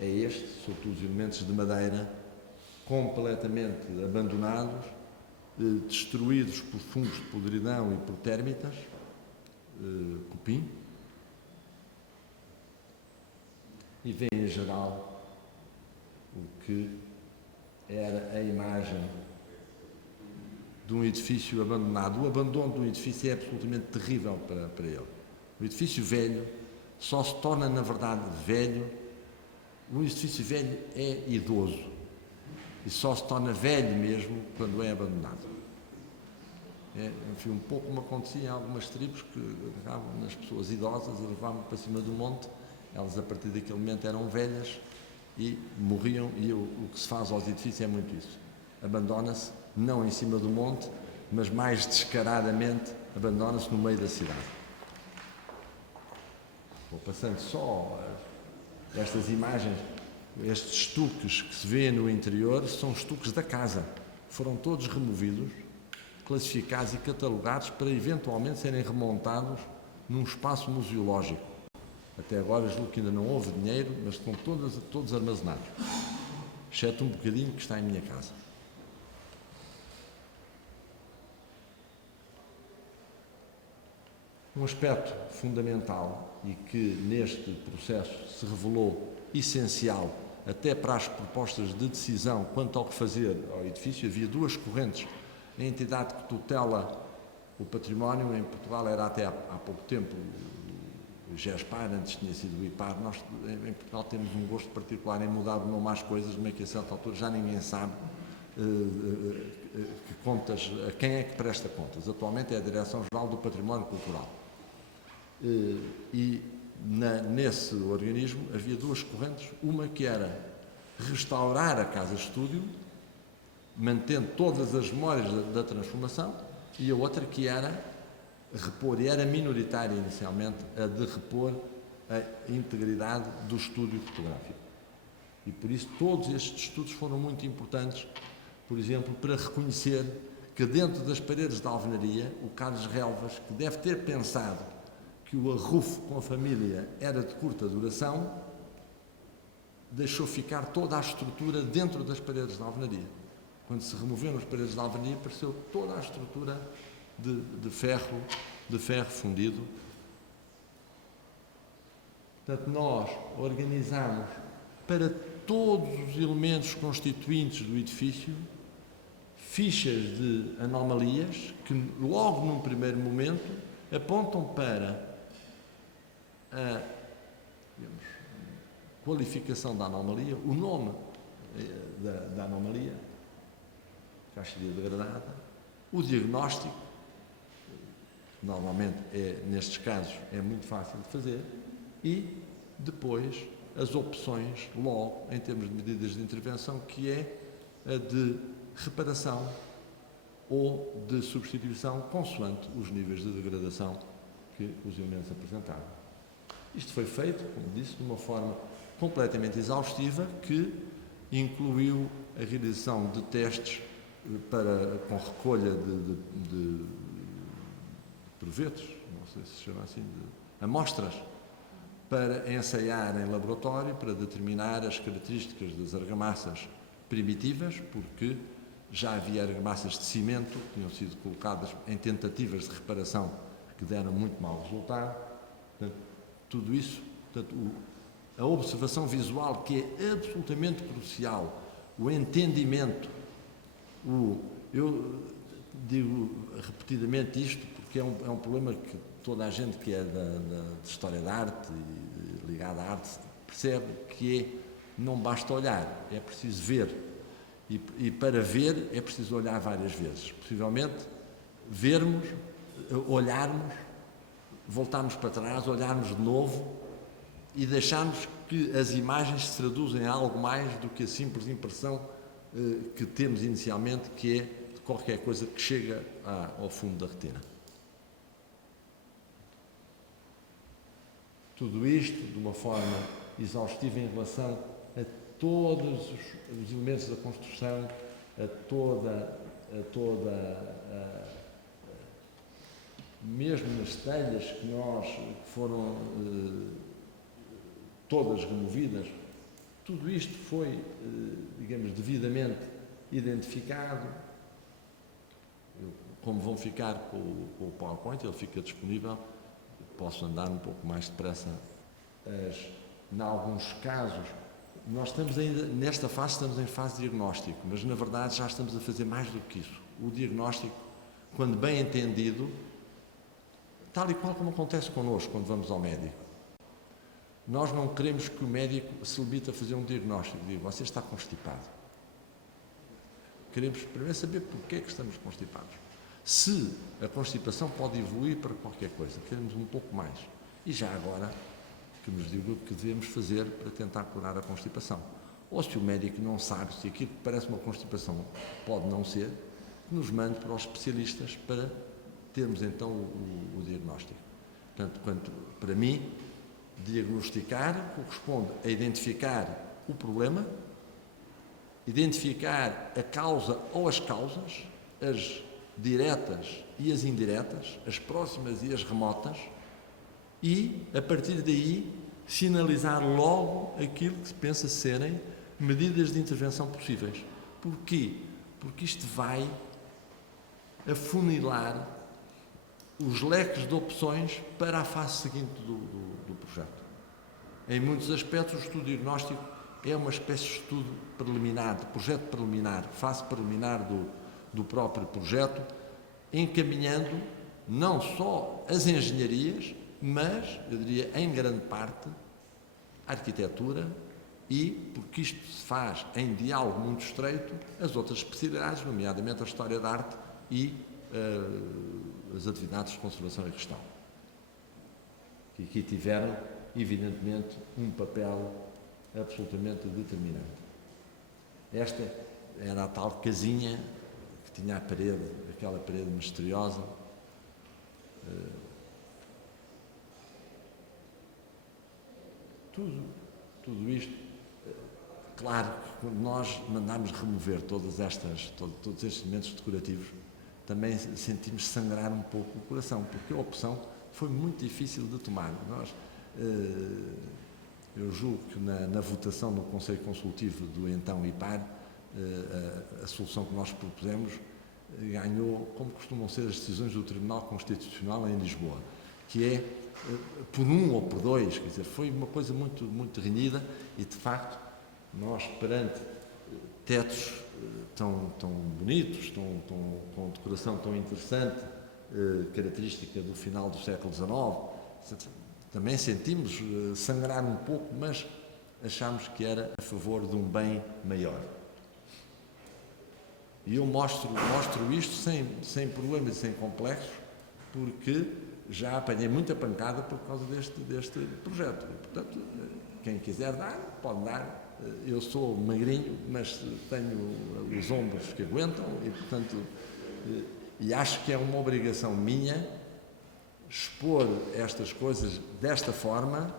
é este, sobretudo os elementos de madeira completamente abandonados, destruídos por fungos de podridão e por térmitas, cupim, e vem em geral o que era a imagem de um edifício abandonado. O abandono de um edifício é absolutamente terrível para ele. O edifício velho só se torna, na verdade, velho. O edifício velho é idoso e só se torna velho mesmo quando é abandonado. Enfim, um pouco como acontecia em algumas tribos que agarravam nas pessoas idosas e levavam para cima do monte. Elas, a partir daquele momento, eram velhas e morriam, e o que se faz aos edifícios é muito isso. Abandona-se, não em cima do monte, mas mais descaradamente abandona-se no meio da cidade. Vou passando só estas imagens, estes estuques que se vê no interior, são estuques da casa. Foram todos removidos, classificados e catalogados para eventualmente serem remontados num espaço museológico. Até agora julgo que ainda não houve dinheiro, mas estão todos armazenados, exceto um bocadinho que está em minha casa. Um aspecto fundamental e que neste processo se revelou essencial até para as propostas de decisão quanto ao que fazer ao edifício, havia duas correntes. A entidade que tutela o património em Portugal era até há pouco tempo o GESPAR, antes tinha sido o IPAR. Nós em Portugal temos um gosto particular em mudar o nome às coisas, mas que a certa altura já ninguém sabe que contas, a quem é que presta contas. Atualmente é a Direção-Geral do Património Cultural. E nesse organismo havia duas correntes, uma que era restaurar a casa-estúdio, mantendo todas as memórias da transformação, e a outra que era repor, e era minoritária inicialmente, a de repor a integridade do estúdio fotográfico. E por isso todos estes estudos foram muito importantes, por exemplo, para reconhecer que dentro das paredes da alvenaria, o Carlos Relvas, que deve ter pensado que que o arrufo com a família era de curta duração, deixou ficar toda a estrutura dentro das paredes da alvenaria. Quando se removeram as paredes da alvenaria, apareceu toda a estrutura de ferro fundido. Portanto, nós organizamos para todos os elementos constituintes do edifício fichas de anomalias que, logo num primeiro momento, apontam para a, digamos, qualificação da anomalia, o nome da anomalia, caixaria degradada, o diagnóstico, normalmente nestes casos é muito fácil de fazer, e depois as opções logo em termos de medidas de intervenção, que é a de reparação ou de substituição consoante os níveis de degradação que os elementos apresentaram. Isto foi feito, como disse, de uma forma completamente exaustiva, que incluiu a realização de testes com recolha de provetos, não sei se se chama assim, de amostras, para ensaiar em laboratório, para determinar as características das argamassas primitivas, porque já havia argamassas de cimento que tinham sido colocadas em tentativas de reparação que deram muito mau resultado. Portanto, tudo isso, portanto, a observação visual, que é absolutamente crucial, o entendimento, eu digo repetidamente isto porque é um problema que toda a gente que é de história da arte e ligada à arte percebe, que não basta olhar, é preciso ver. E para ver é preciso olhar várias vezes. Possivelmente vermos, olharmos, voltarmos para trás, olharmos de novo e deixarmos que as imagens se traduzem em algo mais do que a simples impressão que temos inicialmente, que é de qualquer coisa que chega ao fundo da retina. Tudo isto de uma forma exaustiva em relação a todos os elementos da construção, mesmo nas telhas que foram todas removidas, tudo isto foi, digamos, devidamente identificado. Como vão ficar com o PowerPoint, ele fica disponível, posso andar um pouco mais depressa. Em alguns casos, nós estamos ainda, nesta fase, estamos em fase de diagnóstico, mas na verdade já estamos a fazer mais do que isso. O diagnóstico, quando bem entendido, tal e qual como acontece connosco quando vamos ao médico. Nós não queremos que o médico se limite a fazer um diagnóstico, diga, você está constipado. Queremos primeiro saber porquê que estamos constipados. Se a constipação pode evoluir para qualquer coisa, queremos um pouco mais. E já agora, que nos diga o que devemos fazer para tentar curar a constipação. Ou se o médico não sabe se aquilo que parece uma constipação pode não ser, que nos mande para os especialistas para termos então o diagnóstico. Portanto, para mim, diagnosticar corresponde a identificar o problema, identificar a causa ou as causas, as diretas e as indiretas, as próximas e as remotas, e, a partir daí, sinalizar logo aquilo que se pensa serem medidas de intervenção possíveis. Porquê? Porque isto vai afunilar os leques de opções para a fase seguinte do projeto. Em muitos aspectos, o estudo diagnóstico é uma espécie de estudo preliminar, de projeto preliminar, fase preliminar do próprio projeto, encaminhando não só as engenharias, mas, eu diria, em grande parte, a arquitetura e, porque isto se faz em diálogo muito estreito, as outras especialidades, nomeadamente a história da arte e as atividades de conservação e gestão, que aqui tiveram, evidentemente, um papel absolutamente determinante. Esta era a tal casinha que tinha a parede, aquela parede misteriosa. Tudo isto, claro que quando nós mandámos remover todos estes elementos decorativos, também sentimos sangrar um pouco o coração, porque a opção foi muito difícil de tomar. Eu julgo que na votação no Conselho Consultivo do então IPAR, a solução que nós propusemos ganhou, como costumam ser as decisões do Tribunal Constitucional em Lisboa, que é por um ou por dois, quer dizer, foi uma coisa muito, muito renhida e, de facto, nós perante tetos tão bonitos, com decoração tão interessante, característica do final do século XIX, também sentimos sangrar um pouco, mas achámos que era a favor de um bem maior. E eu mostro isto sem problemas e sem complexos, porque já apanhei muita pancada por causa deste projeto. E, portanto, quem quiser dar, pode dar. Eu sou magrinho, mas tenho os ombros que aguentam e, portanto, e acho que é uma obrigação minha expor estas coisas desta forma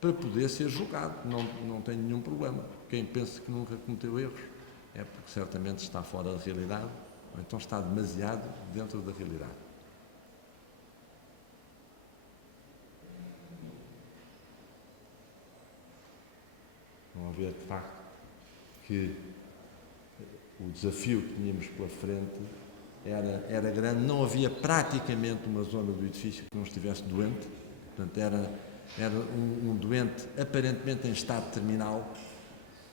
para poder ser julgado. Não tenho nenhum problema. Quem pensa que nunca cometeu erros é porque certamente está fora da realidade ou então está demasiado dentro da realidade. Vamos ver, de facto, que o desafio que tínhamos pela frente era grande. Não havia praticamente uma zona do edifício que não estivesse doente. Portanto, era um doente aparentemente em estado terminal,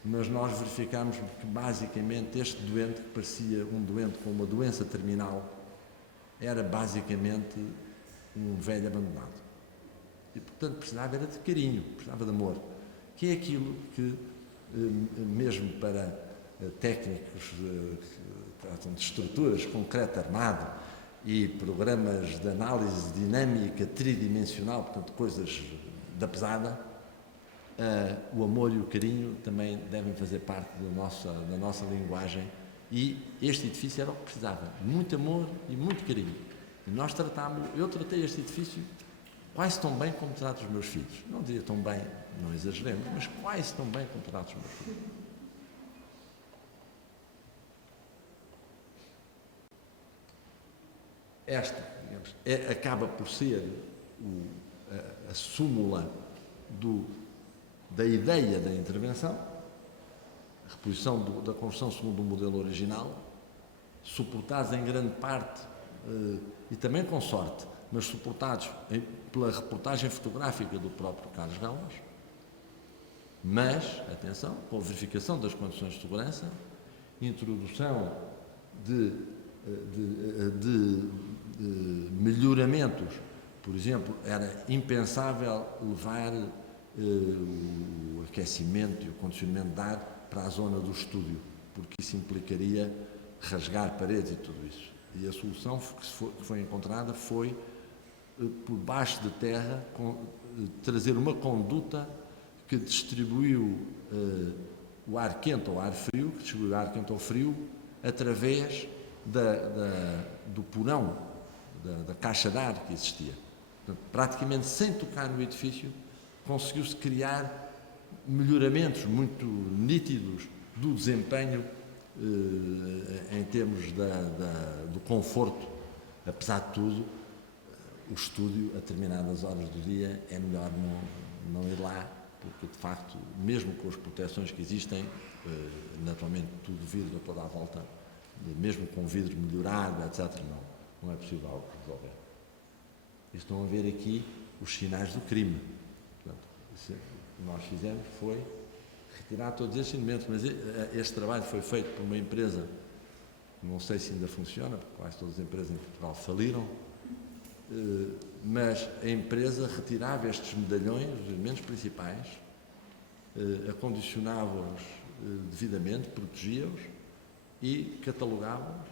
mas nós verificámos que, basicamente, este doente, que parecia um doente com uma doença terminal, era, basicamente, um velho abandonado. E, portanto, precisava era de carinho, precisava de amor, que é aquilo que, mesmo para técnicos que tratam de estruturas, concreto armado e programas de análise dinâmica tridimensional, portanto, coisas da pesada, o amor e o carinho também devem fazer parte da nossa linguagem, e este edifício era o que precisava, muito amor e muito carinho. E nós eu tratei este edifício quase tão bem como trato os meus filhos. Não diria tão bem, não exageremos, mas quase tão bem como trato os meus filhos. Esta, digamos, acaba por ser a súmula da ideia da intervenção, a reposição da construção segundo o modelo original, suportados em grande parte, e também com sorte, mas suportados pela reportagem fotográfica do próprio Carlos Galvas, mas, atenção, com a verificação das condições de segurança, introdução de melhoramentos. Por exemplo, era impensável levar o aquecimento e o condicionamento de ar para a zona do estúdio, porque isso implicaria rasgar paredes e tudo isso. E a solução que foi encontrada foi, por baixo de terra, trazer uma conduta que distribuiu o ar quente ao ar frio, que distribuiu o ar quente ao frio, através do porão, da caixa de ar que existia. Portanto, praticamente sem tocar no edifício, conseguiu-se criar melhoramentos muito nítidos do desempenho em termos do conforto. Apesar de tudo, o estúdio, a determinadas horas do dia, é melhor não ir lá, porque, de facto, mesmo com as proteções que existem, naturalmente tudo vidro a toda a volta, mesmo com vidro melhorado, etc., não é possível algo resolver. E estão a ver aqui os sinais do crime. Portanto, o que nós fizemos foi retirar todos estes elementos, mas este trabalho foi feito por uma empresa, não sei se ainda funciona, porque quase todas as empresas em Portugal faliram, mas a empresa retirava estes medalhões, os elementos principais, acondicionava-os devidamente, protegia-os e catalogava-os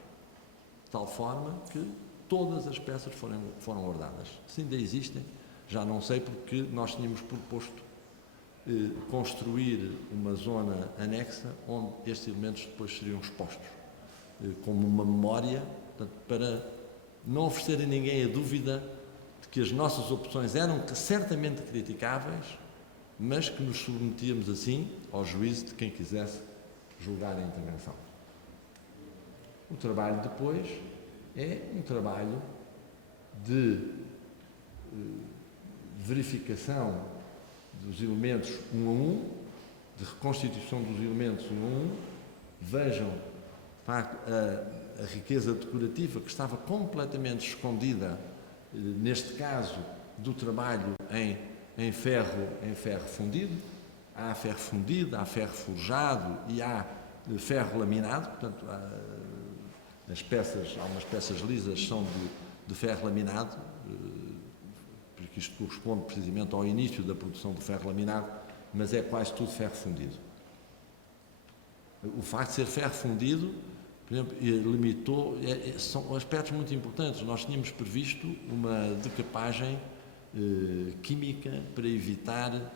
de tal forma que todas as peças foram guardadas. Se ainda existem, já não sei, porque nós tínhamos proposto construir uma zona anexa onde estes elementos depois seriam expostos, como uma memória, portanto, para não oferecer a ninguém a dúvida de que as nossas opções eram certamente criticáveis, mas que nos submetíamos assim ao juízo de quem quisesse julgar a intervenção. O trabalho depois é um trabalho de verificação dos elementos um a um, de reconstituição dos elementos um a um. Vejam a riqueza decorativa que estava completamente escondida, neste caso, do trabalho em ferro fundido. Há ferro fundido, há ferro forjado e há ferro laminado, portanto, há umas peças lisas são de ferro laminado, porque isto corresponde precisamente ao início da produção do ferro laminado, mas é quase tudo ferro fundido. O facto de ser ferro fundido, por exemplo, limitou, são aspectos muito importantes. Nós tínhamos previsto uma decapagem química para evitar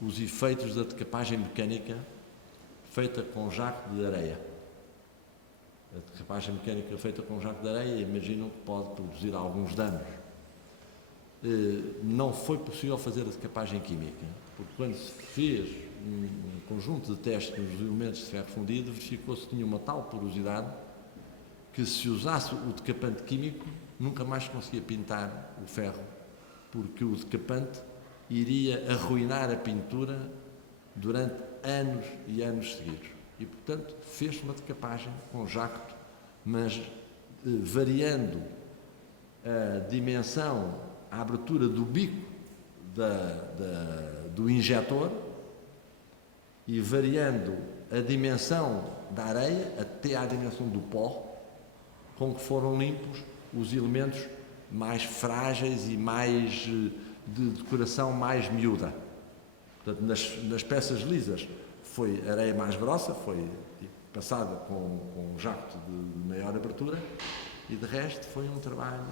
os efeitos da decapagem mecânica feita com jaco de areia. A decapagem mecânica feita com jaco de areia, imaginam que pode produzir alguns danos. Não foi possível fazer a decapagem química, porque quando se fez um conjunto de testes nos elementos de ferro fundido, verificou-se que tinha uma tal porosidade que, se usasse o decapante químico, nunca mais conseguia pintar o ferro, porque o decapante iria arruinar a pintura durante anos e anos seguidos. E, portanto, fez uma decapagem com jacto, mas variando a dimensão, a abertura do bico do injetor e variando a dimensão da areia até à dimensão do pó, com que foram limpos os elementos mais frágeis e mais de decoração mais miúda. Portanto, nas peças lisas foi areia mais grossa, foi passada com um jacto de maior abertura, e de resto foi um trabalho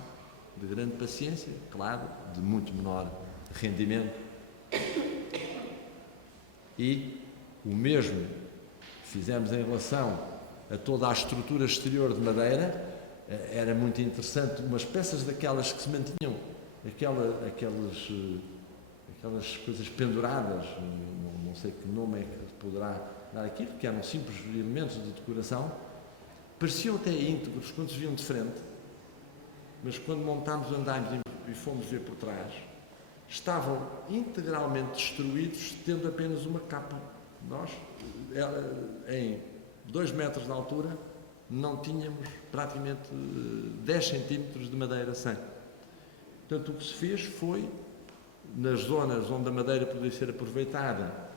de grande paciência, claro, de muito menor rendimento. E o mesmo fizemos em relação a toda a estrutura exterior de madeira. Era muito interessante, umas peças daquelas que se mantinham, aquelas coisas penduradas, não sei que nome é que poderá dar aquilo, que eram simples elementos de decoração, pareciam até íntegros quando se viam de frente, mas quando montámos andaime e fomos ver por trás, estavam integralmente destruídos, tendo apenas uma capa. Nós, em 2 metros de altura, não tínhamos praticamente 10 centímetros de madeira sem. Portanto, o que se fez foi, nas zonas onde a madeira podia ser aproveitada,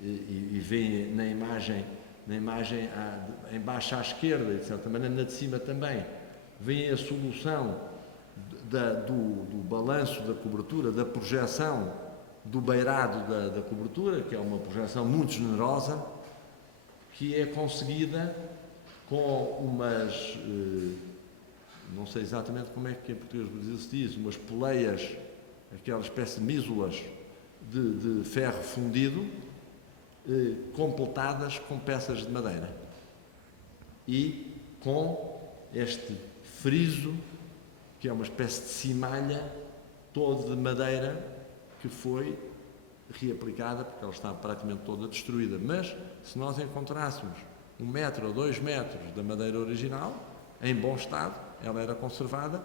e vem na imagem em baixo à esquerda, e de certa maneira na de cima também, vem a solução do balanço da cobertura, da projeção do beirado da cobertura, que é uma projeção muito generosa, que é conseguida com umas, não sei exatamente como é que em português se diz, umas poleias, aquela espécie de mísulas de ferro fundido, completadas com peças de madeira. E com este friso, que é uma espécie de cimalha, toda de madeira, que foi reaplicada, porque ela estava praticamente toda destruída. Mas, se nós encontrássemos 1 metro ou 2 metros da madeira original, em bom estado, ela era conservada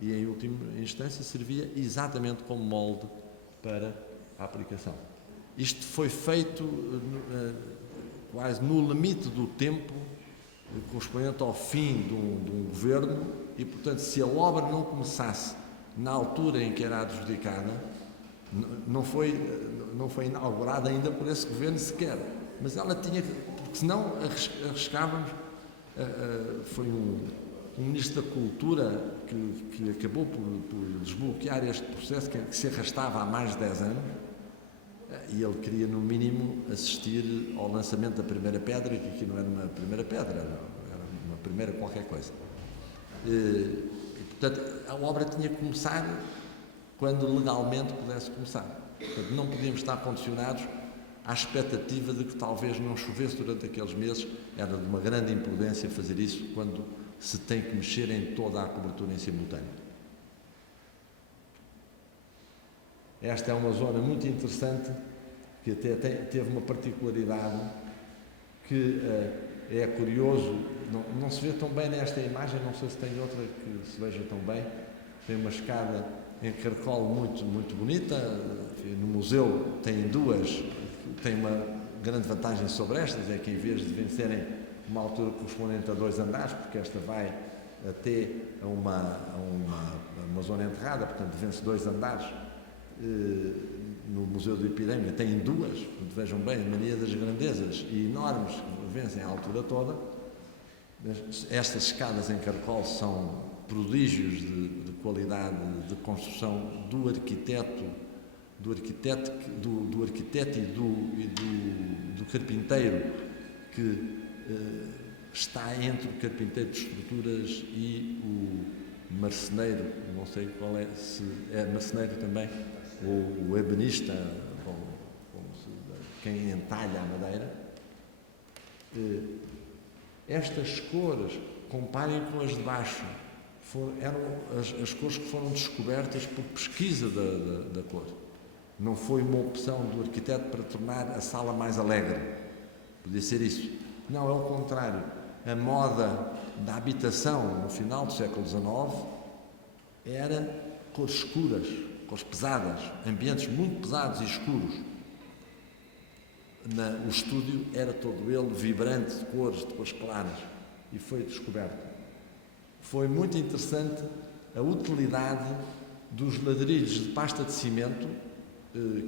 e, em última instância, servia exatamente como molde para a aplicação. Isto foi feito quase no limite do tempo correspondente ao fim de um governo e, portanto, se a obra não começasse na altura em que era adjudicada, não foi inaugurada ainda por esse governo sequer, mas ela tinha, porque senão arriscávamos. Foi um Ministro da Cultura que acabou por desbloquear este processo que se arrastava há mais de 10 anos, e ele queria, no mínimo, assistir ao lançamento da primeira pedra, que aqui não era uma primeira pedra, era uma primeira qualquer coisa. E, portanto, a obra tinha que começar quando legalmente pudesse começar. Portanto, não podíamos estar condicionados à expectativa de que talvez não chovesse durante aqueles meses. Era de uma grande imprudência fazer isso quando se tem que mexer em toda a cobertura em simultâneo. Esta é uma zona muito interessante, que até teve uma particularidade que é curioso, não se vê tão bem nesta imagem, não sei se tem outra que se veja tão bem. Tem uma escada em Caracol muito bonita. No museu tem duas, tem uma grande vantagem sobre estas, é que em vez de vencerem uma altura correspondente a 2 andares, porque esta vai até a uma zona enterrada, portanto vence 2 andares, no Museu do Ipiranga tem duas, vejam bem, a mania das grandezas e enormes que vencem a altura toda. Estas escadas em Caracol são prodígios de qualidade de construção do arquiteto e do carpinteiro, que está entre o carpinteiro de estruturas e o marceneiro, não sei qual é, se é marceneiro também, ou o ebenista, quem entalha a madeira. Estas cores, comparem com as de baixo, eram as cores que foram descobertas por pesquisa da cor. Não foi uma opção do arquiteto para tornar a sala mais alegre. Podia ser isso. Não, é o contrário. A moda da habitação no final do século XIX era cores escuras, cores pesadas, ambientes muito pesados e escuros. O estúdio era todo ele vibrante de cores claras, e foi descoberto. Foi muito interessante a utilidade dos ladrilhos de pasta de cimento,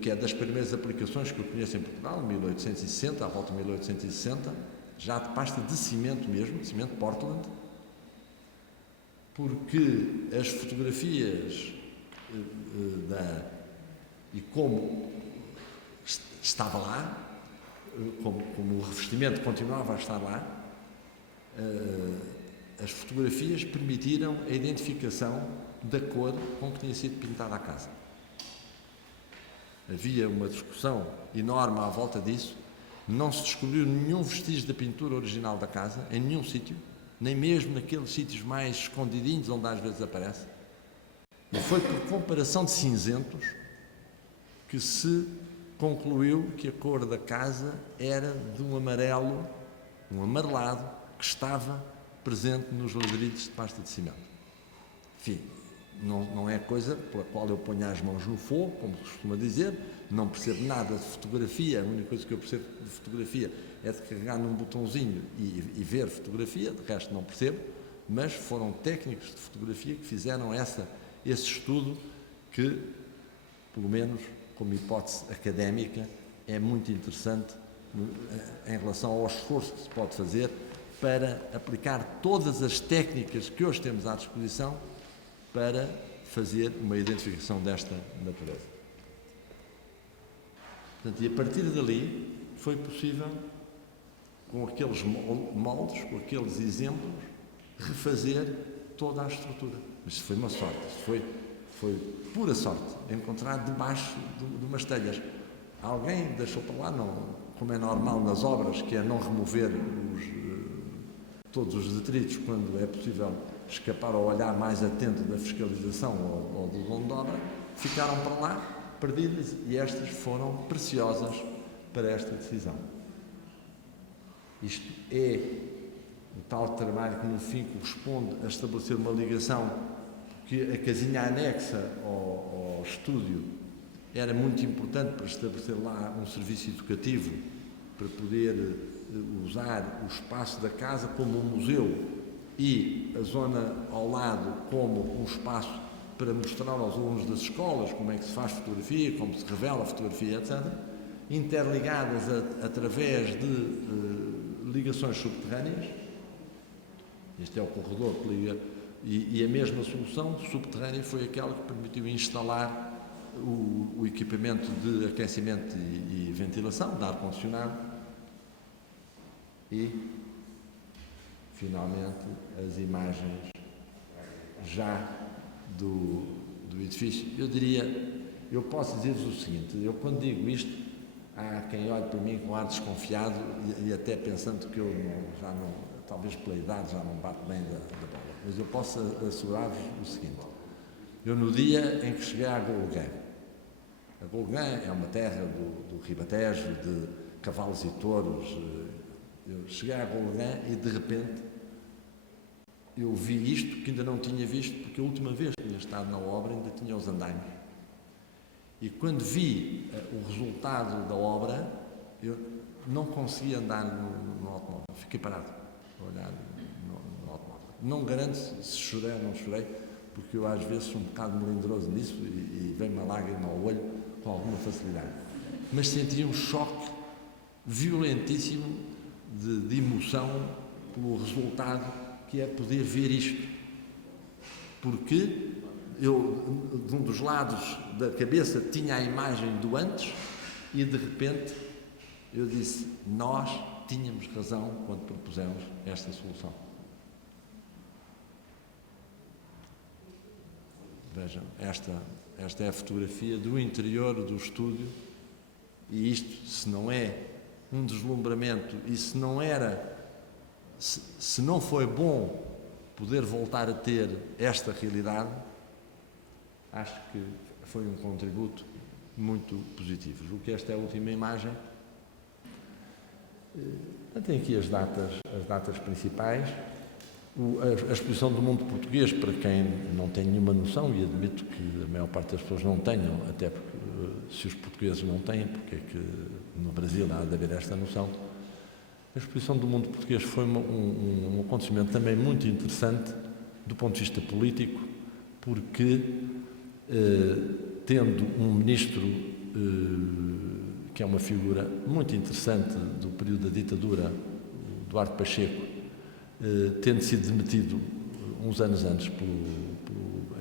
que é das primeiras aplicações que eu conheço em Portugal, 1860, à volta de 1860, já de pasta de cimento mesmo, de cimento Portland, porque as fotografias e como estava lá, como o revestimento continuava a estar lá, as fotografias permitiram a identificação da cor com que tinha sido pintada a casa. Havia uma discussão enorme à volta disso, não se descobriu nenhum vestígio da pintura original da casa, em nenhum sítio, nem mesmo naqueles sítios mais escondidinhos onde às vezes aparece. E foi por comparação de cinzentos que se concluiu que a cor da casa era de um amarelado que estava presente nos ladrilhos de pasta de cimento. Enfim, não é coisa pela qual eu ponho as mãos no fogo, como se costuma dizer, não percebo nada de fotografia, a única coisa que eu percebo de fotografia é de carregar num botãozinho e ver fotografia, de resto não percebo, mas foram técnicos de fotografia que fizeram esse estudo que, pelo menos como hipótese académica, é muito interessante em relação ao esforço que se pode fazer para aplicar todas as técnicas que hoje temos à disposição para fazer uma identificação desta natureza. Portanto, e a partir dali foi possível, com aqueles moldes, com aqueles exemplos, refazer toda a estrutura. Mas isso foi uma sorte, isso foi pura sorte, encontrar debaixo de umas telhas. Alguém deixou para lá, não, como é normal nas obras, que é não remover todos os detritos quando é possível escapar ao olhar mais atento da fiscalização ou do dono de obra, ficaram para lá, perdidas, e estas foram preciosas para esta decisão. Isto é o tal trabalho que no fim corresponde a estabelecer uma ligação, porque a casinha anexa ao estúdio era muito importante para estabelecer lá um serviço educativo, para poder usar o espaço da casa como um museu e a zona ao lado como um espaço para mostrar aos alunos das escolas como é que se faz fotografia, como se revela a fotografia, etc., interligadas através de ligações subterrâneas. Este é o corredor que liga, e a mesma solução subterrânea foi aquela que permitiu instalar o equipamento de aquecimento e ventilação, de ar-condicionado, e finalmente as imagens já do edifício. Eu posso dizer-vos o seguinte: eu quando digo isto, há quem olhe para mim com ar desconfiado e até pensando que eu talvez pela idade já não bato bem da bola, mas eu posso assegurar-vos o seguinte: eu no dia em que cheguei a Golgã é uma terra do Ribatejo, de cavalos e touros. Eu cheguei a Golgã e de repente eu vi isto que ainda não tinha visto, porque a última vez que tinha estado na obra ainda tinha os andaimes. E quando vi o resultado da obra, eu não conseguia andar no automóvel. Fiquei parado a olhar no automóvel. Não garanto se chorei ou não chorei, porque eu às vezes sou um bocado melindroso nisso e vem uma lágrima ao olho com alguma facilidade. Mas senti um choque violentíssimo de emoção pelo resultado que é poder ver isto. Porque eu, de um dos lados da cabeça, tinha a imagem do antes e, de repente, eu disse, nós tínhamos razão quando propusemos esta solução. Vejam, esta é a fotografia do interior do estúdio e isto, se não é um deslumbramento e se não foi bom poder voltar a ter esta realidade, acho que foi um contributo muito positivo. O que esta é a última imagem. Tem aqui as datas principais. A exposição do mundo português, para quem não tem nenhuma noção, e admito que a maior parte das pessoas não tenham, até porque se os portugueses não têm, porque é que no Brasil há de haver esta noção. A exposição do mundo português foi um acontecimento também muito interessante do ponto de vista político, porque tendo um ministro que é uma figura muito interessante do período da ditadura, Duarte Pacheco, tendo sido demitido uns anos antes pelo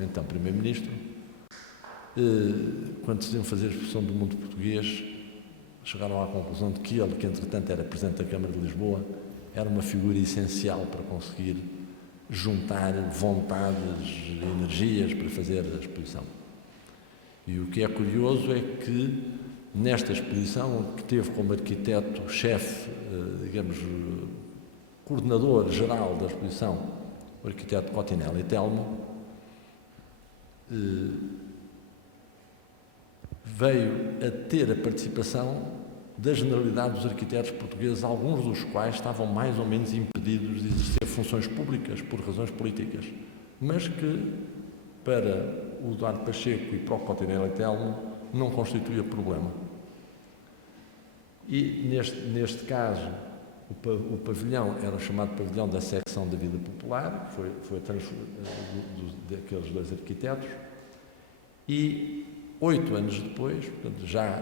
então Primeiro-Ministro, quando decidiram fazer a exposição do mundo português, chegaram à conclusão de que ele, que entretanto era Presidente da Câmara de Lisboa, era uma figura essencial para conseguir juntar vontades e energias para fazer a exposição. E o que é curioso é que nesta exposição, que teve como arquiteto-chefe, digamos, coordenador geral da exposição, o arquiteto Cotinelli Telmo, veio a ter a participação da generalidade dos arquitetos portugueses, alguns dos quais estavam mais ou menos impedidos de exercer funções públicas por razões políticas, mas que para o Duarte Pacheco e para o Cotinelli Telmo não constituía problema. E neste caso o pavilhão era chamado pavilhão da secção da vida popular, foi daqueles dois arquitetos, e 8 anos depois, portanto, já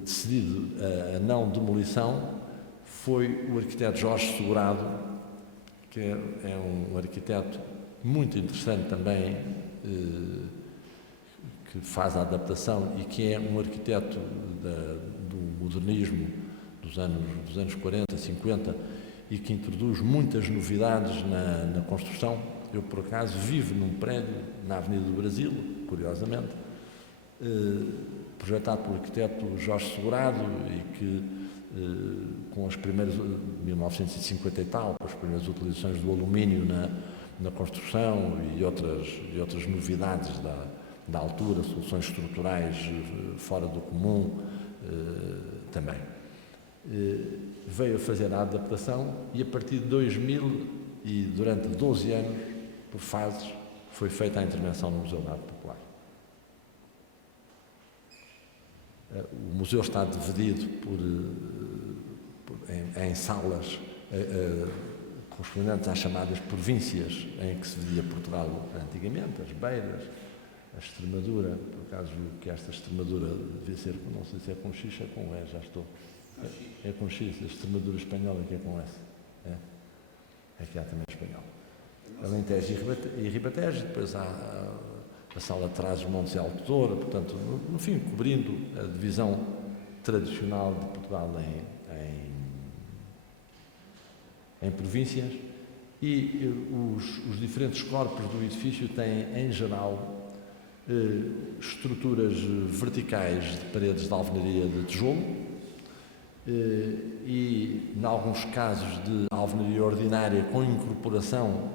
decidido a não demolição, foi o arquiteto Jorge Segurado, que é um arquiteto muito interessante também, que faz a adaptação e que é um arquiteto do modernismo dos anos 40, 50 e que introduz muitas novidades na construção. Eu, por acaso, vivo num prédio na Avenida do Brasil, curiosamente, projetado pelo arquiteto Jorge Segurado e que, com as primeiras, 1950 e tal, com as primeiras utilizações do alumínio na construção e outras novidades da altura, soluções estruturais fora do comum também. Veio a fazer a adaptação e a partir de 2000 e durante 12 anos, por fases, foi feita a intervenção no Museu da Arte Popular. O museu está dividido em salas correspondentes às chamadas províncias em que se vivia Portugal antigamente, as Beiras, a Extremadura, por acaso que esta Extremadura devia ser, não sei se é com X ou com E, já estou. É com X, a Extremadura espanhola que é com S. É que há também espanhol. Alentejo e Ribatejo, depois há a sala atrás dos Montes de Alto Douro, portanto, no fim, cobrindo a divisão tradicional de Portugal em províncias, e os diferentes corpos do edifício têm, em geral, estruturas verticais de paredes de alvenaria de tijolo e, em alguns casos, de alvenaria ordinária com incorporação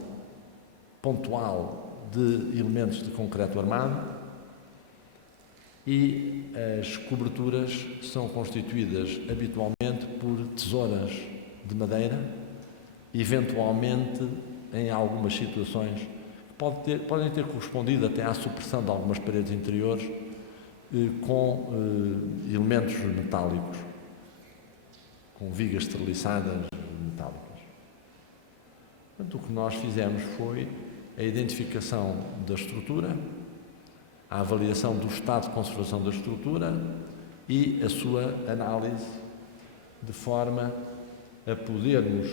pontual de elementos de concreto armado, e as coberturas são constituídas habitualmente por tesouras de madeira, eventualmente em algumas situações, que podem ter correspondido até à supressão de algumas paredes interiores com elementos metálicos, com vigas esteriliçadas metálicas. Portanto, o que nós fizemos foi a identificação da estrutura, a avaliação do estado de conservação da estrutura e a sua análise, de forma a podermos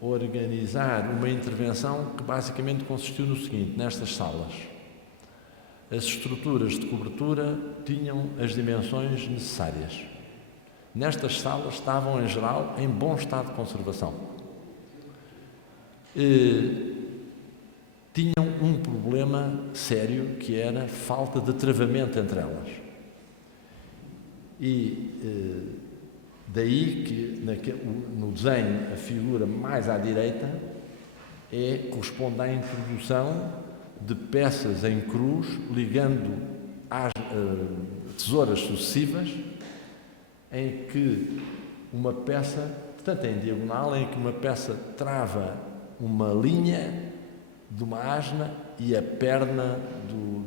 organizar uma intervenção que basicamente consistiu no seguinte: nestas salas, as estruturas de cobertura tinham as dimensões necessárias. Nestas salas estavam, em geral, em bom estado de conservação. Tinham um problema sério, que era falta de travamento entre elas. E daí que no desenho a figura mais à direita corresponde à introdução de peças em cruz ligando às tesouras sucessivas, em que uma peça, portanto em diagonal, em que uma peça trava uma linha de uma asna e a perna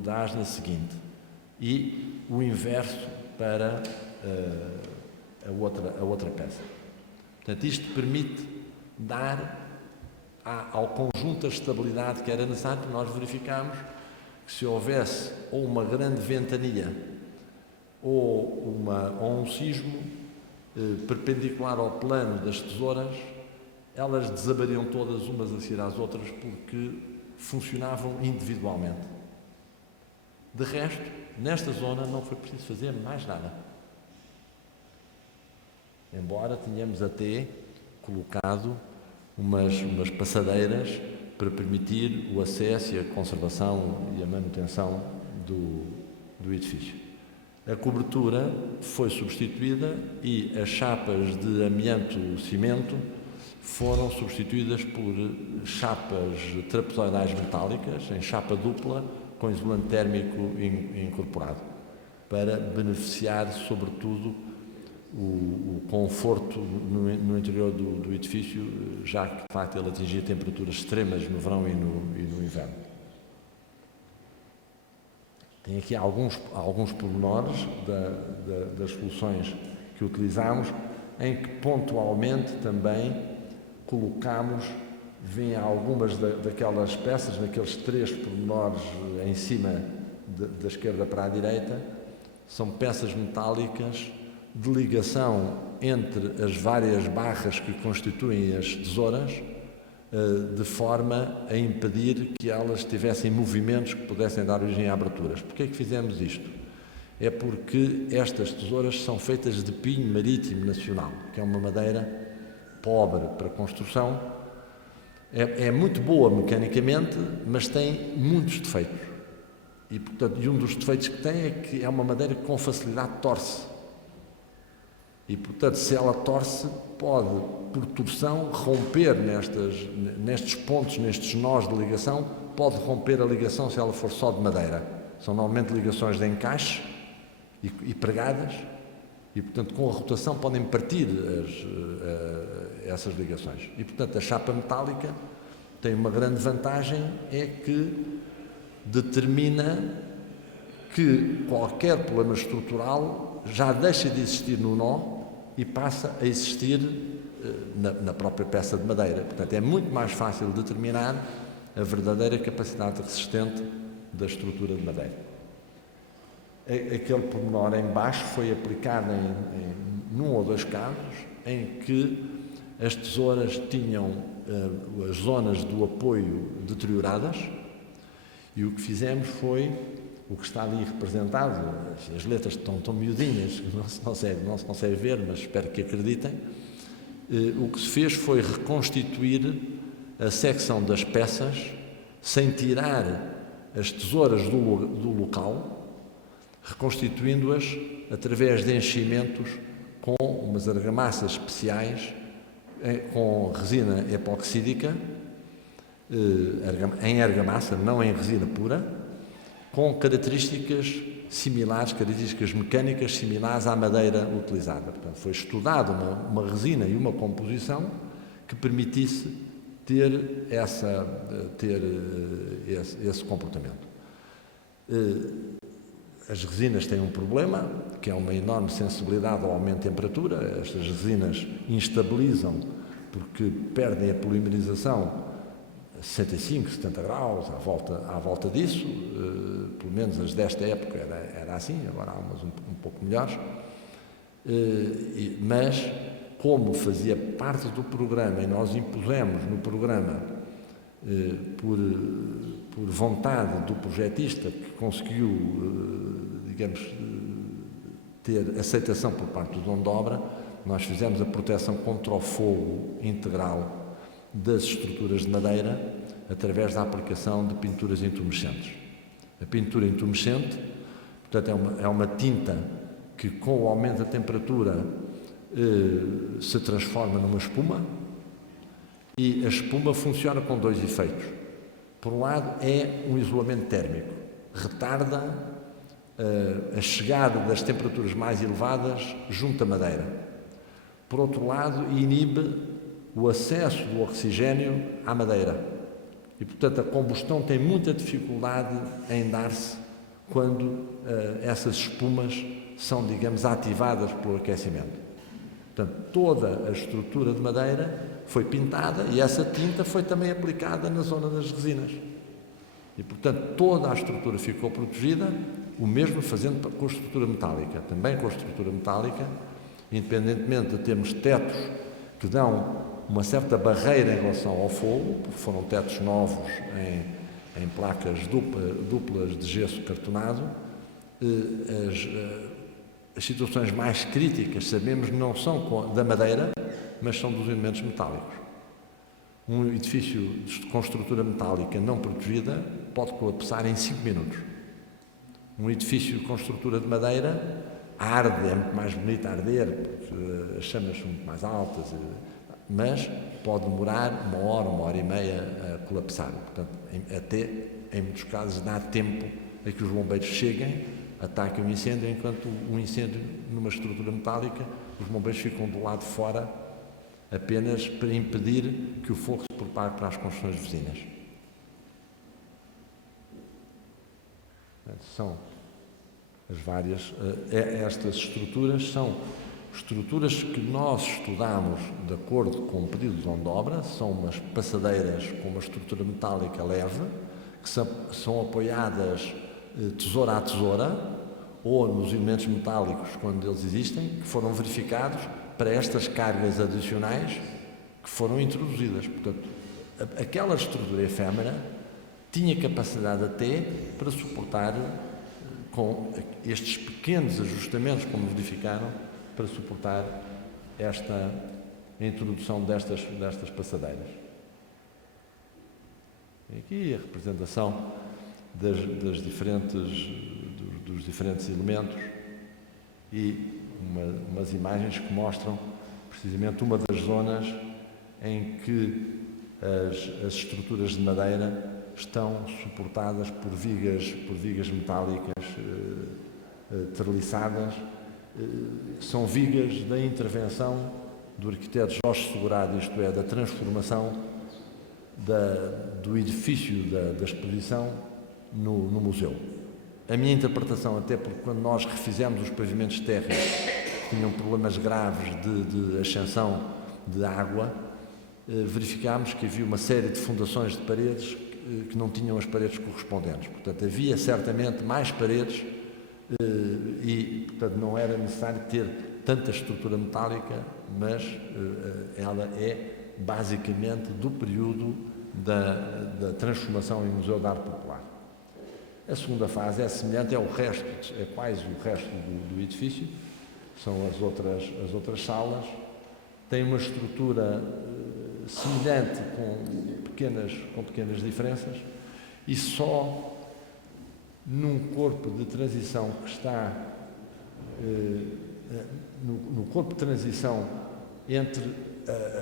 da asna seguinte, e o inverso para a outra peça. Portanto, isto permite dar ao conjunto a estabilidade que era necessário. Nós verificámos que se houvesse ou uma grande ventania ou um sismo perpendicular ao plano das tesouras, elas desabariam todas umas a seguir às outras, porque funcionavam individualmente. De resto, nesta zona não foi preciso fazer mais nada. Embora tenhamos até colocado umas passadeiras para permitir o acesso e a conservação e a manutenção do edifício. A cobertura foi substituída e as chapas de amianto-cimento foram substituídas por chapas trapezoidais metálicas, em chapa dupla, com isolante térmico incorporado, para beneficiar, sobretudo, o conforto no interior do edifício, já que, de facto, ele atingia temperaturas extremas no verão e no inverno. Tem aqui alguns pormenores das soluções que utilizámos, em que pontualmente também colocámos, vêm algumas daquelas peças, naqueles 3 pormenores em cima da esquerda para a direita, são peças metálicas de ligação entre as várias barras que constituem as tesouras, de forma a impedir que elas tivessem movimentos que pudessem dar origem a aberturas. Porquê é que fizemos isto? É porque estas tesouras são feitas de pinho marítimo nacional, que é uma madeira pobre para construção, é muito boa mecanicamente, mas tem muitos defeitos. E, portanto, um dos defeitos que tem é que é uma madeira que com facilidade torce. E, portanto, se ela torce, pode, por torção, romper nestes pontos, nestes nós de ligação, pode romper a ligação se ela for só de madeira. São normalmente ligações de encaixe e pregadas, e, portanto, com a rotação podem partir essas ligações. E, portanto, a chapa metálica tem uma grande vantagem, é que determina que qualquer problema estrutural já deixa de existir no nó e passa a existir na própria peça de madeira. Portanto, é muito mais fácil determinar a verdadeira capacidade resistente da estrutura de madeira. Aquele pormenor em baixo foi aplicado num ou 2 casos em que as tesouras tinham as zonas do apoio deterioradas, e o que fizemos foi o que está ali representado. As letras estão tão miudinhas que não se consegue ver, mas espero que acreditem. O que se fez foi reconstituir a secção das peças sem tirar as tesouras do local, reconstituindo-as através de enchimentos com umas argamassas especiais, com resina epoxídica, em argamassa, não em resina pura, com características mecânicas similares à madeira utilizada. Portanto, foi estudada uma resina e uma composição que permitisse ter esse comportamento. As resinas têm um problema, que é uma enorme sensibilidade ao aumento de temperatura. Estas resinas instabilizam porque perdem a polimerização a 65, 70 graus, à volta disso. Pelo menos as desta época era assim, agora há umas um pouco melhores. Mas, como fazia parte do programa e nós impusemos no programa por vontade do projetista, que conseguiu, digamos, ter aceitação por parte do dono de obra, nós fizemos a proteção contra o fogo integral das estruturas de madeira através da aplicação de pinturas intumescentes. A pintura intumescente, portanto, é uma tinta que, com o aumento da temperatura, se transforma numa espuma, e a espuma funciona com dois efeitos. Por um lado, é um isolamento térmico, retarda a chegada das temperaturas mais elevadas junto à madeira. Por outro lado, inibe o acesso do oxigênio à madeira. E, portanto, a combustão tem muita dificuldade em dar-se quando essas espumas são, digamos, ativadas pelo aquecimento. Portanto, toda a estrutura de madeira foi pintada e essa tinta foi também aplicada na zona das resinas. E, portanto, toda a estrutura ficou protegida, o mesmo fazendo com a estrutura metálica. Também com a estrutura metálica, independentemente de termos tetos que dão uma certa barreira em relação ao fogo, porque foram tetos novos em placas duplas de gesso cartonado, as situações mais críticas, sabemos, não são da madeira, mas são dos elementos metálicos. Um edifício com estrutura metálica não protegida pode colapsar em 5 minutos. Um edifício com estrutura de madeira arde, é muito mais bonito a arder, porque as chamas são muito mais altas, mas pode demorar 1 hora, 1h30 a colapsar. Portanto, até, em muitos casos, dá tempo a que os bombeiros cheguem, ataquem o incêndio, enquanto um incêndio numa estrutura metálica, os bombeiros ficam do lado de fora apenas para impedir que o fogo se propague para as construções vizinhas. São as várias... Estas estruturas são estruturas que nós estudamos de acordo com o pedido do dono de obra, são umas passadeiras com uma estrutura metálica leve, que são apoiadas tesoura a tesoura, ou nos elementos metálicos, quando eles existem, que foram verificados para estas cargas adicionais que foram introduzidas. Portanto, aquela estrutura efêmera tinha capacidade até para suportar, com estes pequenos ajustamentos, como verificaram, para suportar a introdução destas passadeiras. E aqui a representação dos diferentes elementos e umas imagens que mostram precisamente uma das zonas em que as estruturas de madeira estão suportadas por vigas metálicas treliçadas. São vigas da intervenção do arquiteto Jorge Segurado, isto é, da transformação do edifício da exposição no museu. A minha interpretação, até porque quando nós refizemos os pavimentos térreos, tinham problemas graves de ascensão de água, verificámos que havia uma série de fundações de paredes que não tinham as paredes correspondentes. Portanto, havia certamente mais paredes e, portanto, não era necessário ter tanta estrutura metálica, mas ela é basicamente do período da transformação em Museu de Arte Popular. A segunda fase é semelhante, é quase o resto do edifício, são as outras salas, tem uma estrutura semelhante com pequenas diferenças, e só num corpo de transição que está no corpo de transição entre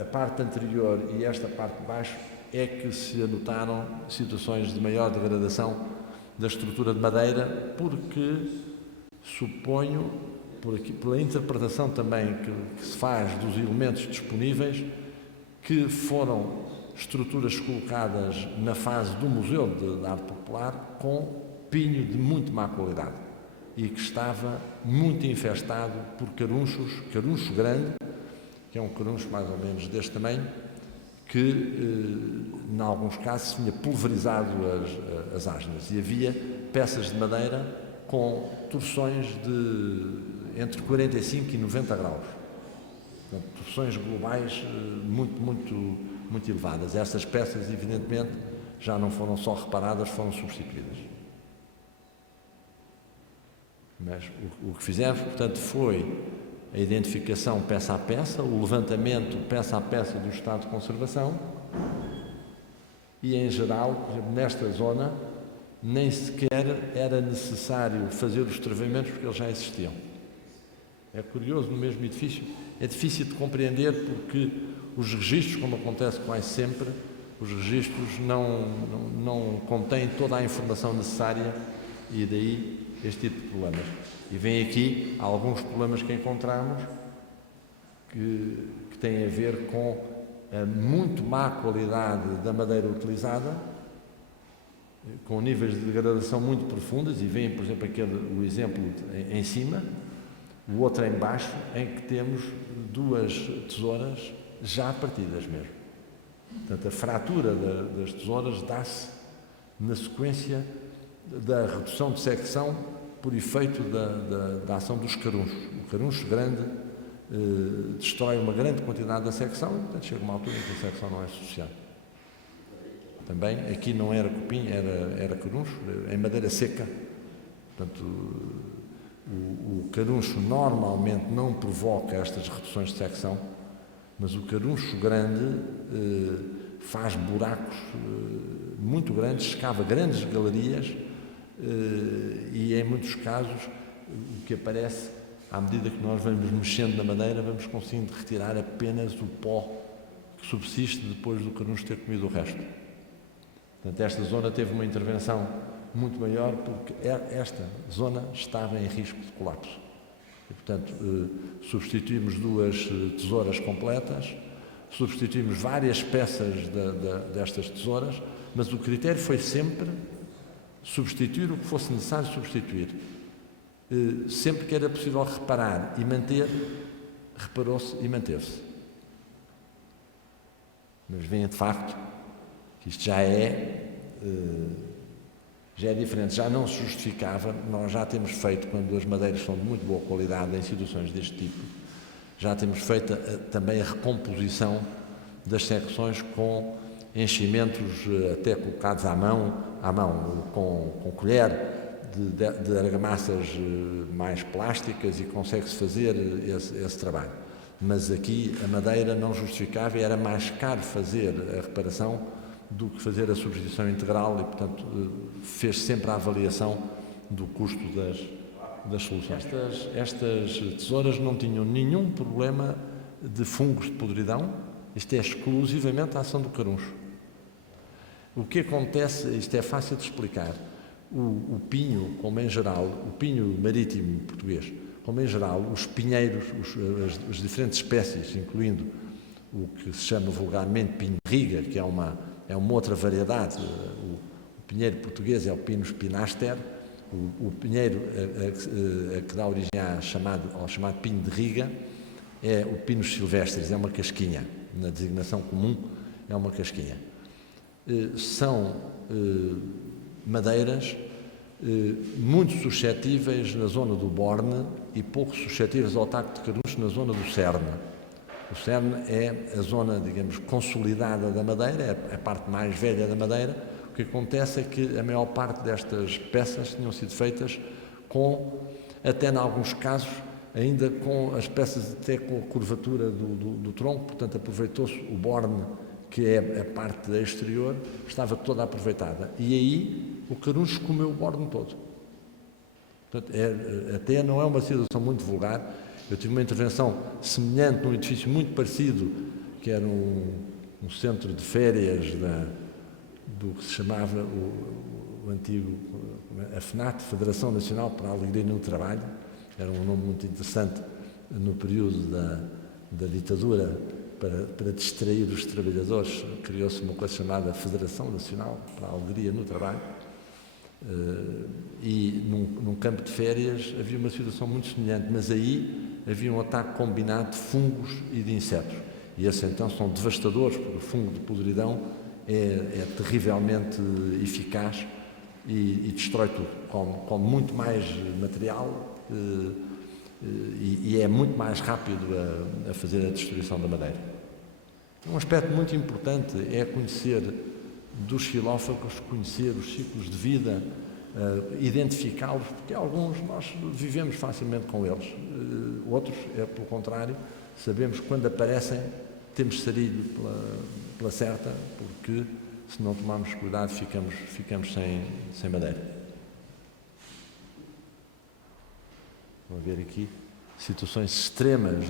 a parte anterior e esta parte de baixo é que se anotaram situações de maior degradação da estrutura de madeira, porque suponho, pela interpretação também que se faz dos elementos disponíveis, que foram estruturas colocadas na fase do Museu de Arte Popular com pinho de muito má qualidade e que estava muito infestado por carunchos, caruncho grande, que é um caruncho mais ou menos deste tamanho, que em alguns casos tinha pulverizado as asnas, e havia peças de madeira com torções de entre 45 e 90 graus. Portanto, torções globais muito elevadas. Essas peças, evidentemente, já não foram só reparadas, foram substituídas. Mas o que fizemos, portanto, foi a identificação peça a peça, o levantamento peça a peça do estado de conservação e, em geral, por exemplo, nesta zona, nem sequer era necessário fazer os travamentos porque eles já existiam. É curioso, no mesmo edifício, é difícil de compreender porque os registros, como acontece quase sempre, os registros não contêm toda a informação necessária e daí este tipo de problemas. E vem aqui alguns problemas que encontramos que têm a ver com a muito má qualidade da madeira utilizada, com níveis de degradação muito profundas, e vem, por exemplo, o exemplo em cima, o outro em baixo, em que temos duas tesouras já partidas mesmo. Portanto, a fratura das tesouras dá-se na sequência da redução de secção por efeito da ação dos carunchos. O caruncho grande destrói uma grande quantidade da secção e, portanto, chega uma altura em que a secção não é suficiente. Também, aqui não era cupim, era caruncho, em madeira seca. Portanto, o caruncho normalmente não provoca estas reduções de secção, mas o caruncho grande faz buracos muito grandes, escava grandes galerias e, em muitos casos, o que aparece, à medida que nós vamos mexendo na madeira, vamos conseguindo retirar apenas o pó que subsiste depois do caruncho ter comido o resto. Portanto, esta zona teve uma intervenção muito maior porque esta zona estava em risco de colapso. E, portanto, substituímos duas tesouras completas, substituímos várias peças destas tesouras, mas o critério foi sempre substituir o que fosse necessário substituir. Sempre que era possível reparar e manter, reparou-se e manteve-se. Mas vem de facto que isto já é diferente, já não se justificava. Nós já temos feito, quando as madeiras são de muito boa qualidade em situações deste tipo, já temos feito também a recomposição das secções com enchimentos até colocados à mão com colher de argamassas mais plásticas, e consegue-se fazer esse trabalho. Mas aqui a madeira não justificava e era mais caro fazer a reparação do que fazer a substituição integral e, portanto, fez sempre a avaliação do custo das soluções. Estas tesouras não tinham nenhum problema de fungos de podridão, isto é exclusivamente a ação do caruncho. O que acontece, isto é fácil de explicar, o pinho, como em geral, o pinho marítimo português, como em geral, os pinheiros, as diferentes espécies, incluindo o que se chama vulgarmente pinho de riga, que é uma outra variedade. O pinheiro português é o Pinus pinaster, o pinheiro que dá origem ao chamado pinho de riga é o Pinus silvestris, é uma casquinha, na designação comum é uma casquinha. São madeiras muito suscetíveis na zona do Borne e pouco suscetíveis ao ataque de caruncho na zona do Cerne. O Cerne é a zona, digamos, consolidada da madeira, é a parte mais velha da madeira. O que acontece é que a maior parte destas peças tinham sido feitas até em alguns casos, ainda com as peças até com a curvatura do tronco, portanto aproveitou-se o Borne, que é a parte exterior, estava toda aproveitada. E aí o caruncho comeu o Borne todo. Portanto, até não é uma situação muito vulgar. Eu tive uma intervenção semelhante num edifício muito parecido, que era um centro de férias do que se chamava o antigo, a FNAT, Federação Nacional para a Alegria no Trabalho. Era um nome muito interessante no período da ditadura para distrair os trabalhadores, criou-se uma coisa chamada Federação Nacional para a Alegria no Trabalho, e num campo de férias havia uma situação muito semelhante, mas aí havia um ataque combinado de fungos e de insetos, e esses então são devastadores, porque o fungo de podridão é terrivelmente eficaz e destrói tudo, come muito mais material e é muito mais rápido a fazer a destruição da madeira. Um aspecto muito importante é conhecer dos xilófagos, conhecer os ciclos de vida, identificá-los, porque alguns nós vivemos facilmente com eles, outros, pelo contrário, sabemos que quando aparecem temos de sair pela certa, porque se não tomarmos cuidado ficamos sem madeira. Vão ver aqui situações extremas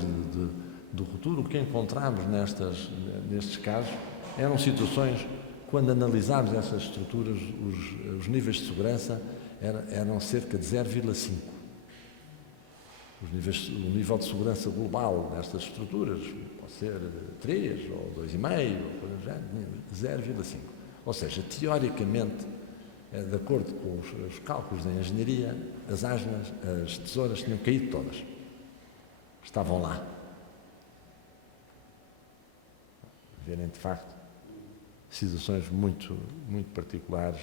de ruptura. O que encontramos nestes casos eram situações, quando analisámos essas estruturas, os níveis de segurança eram cerca de 0,5. O nível de segurança global nestas estruturas pode ser 3 ou 2,5, ou 0,5. Ou seja, teoricamente, de acordo com os cálculos da engenharia, as asnas, as tesouras tinham caído todas. Estavam lá. Verem, de facto, situações muito, muito particulares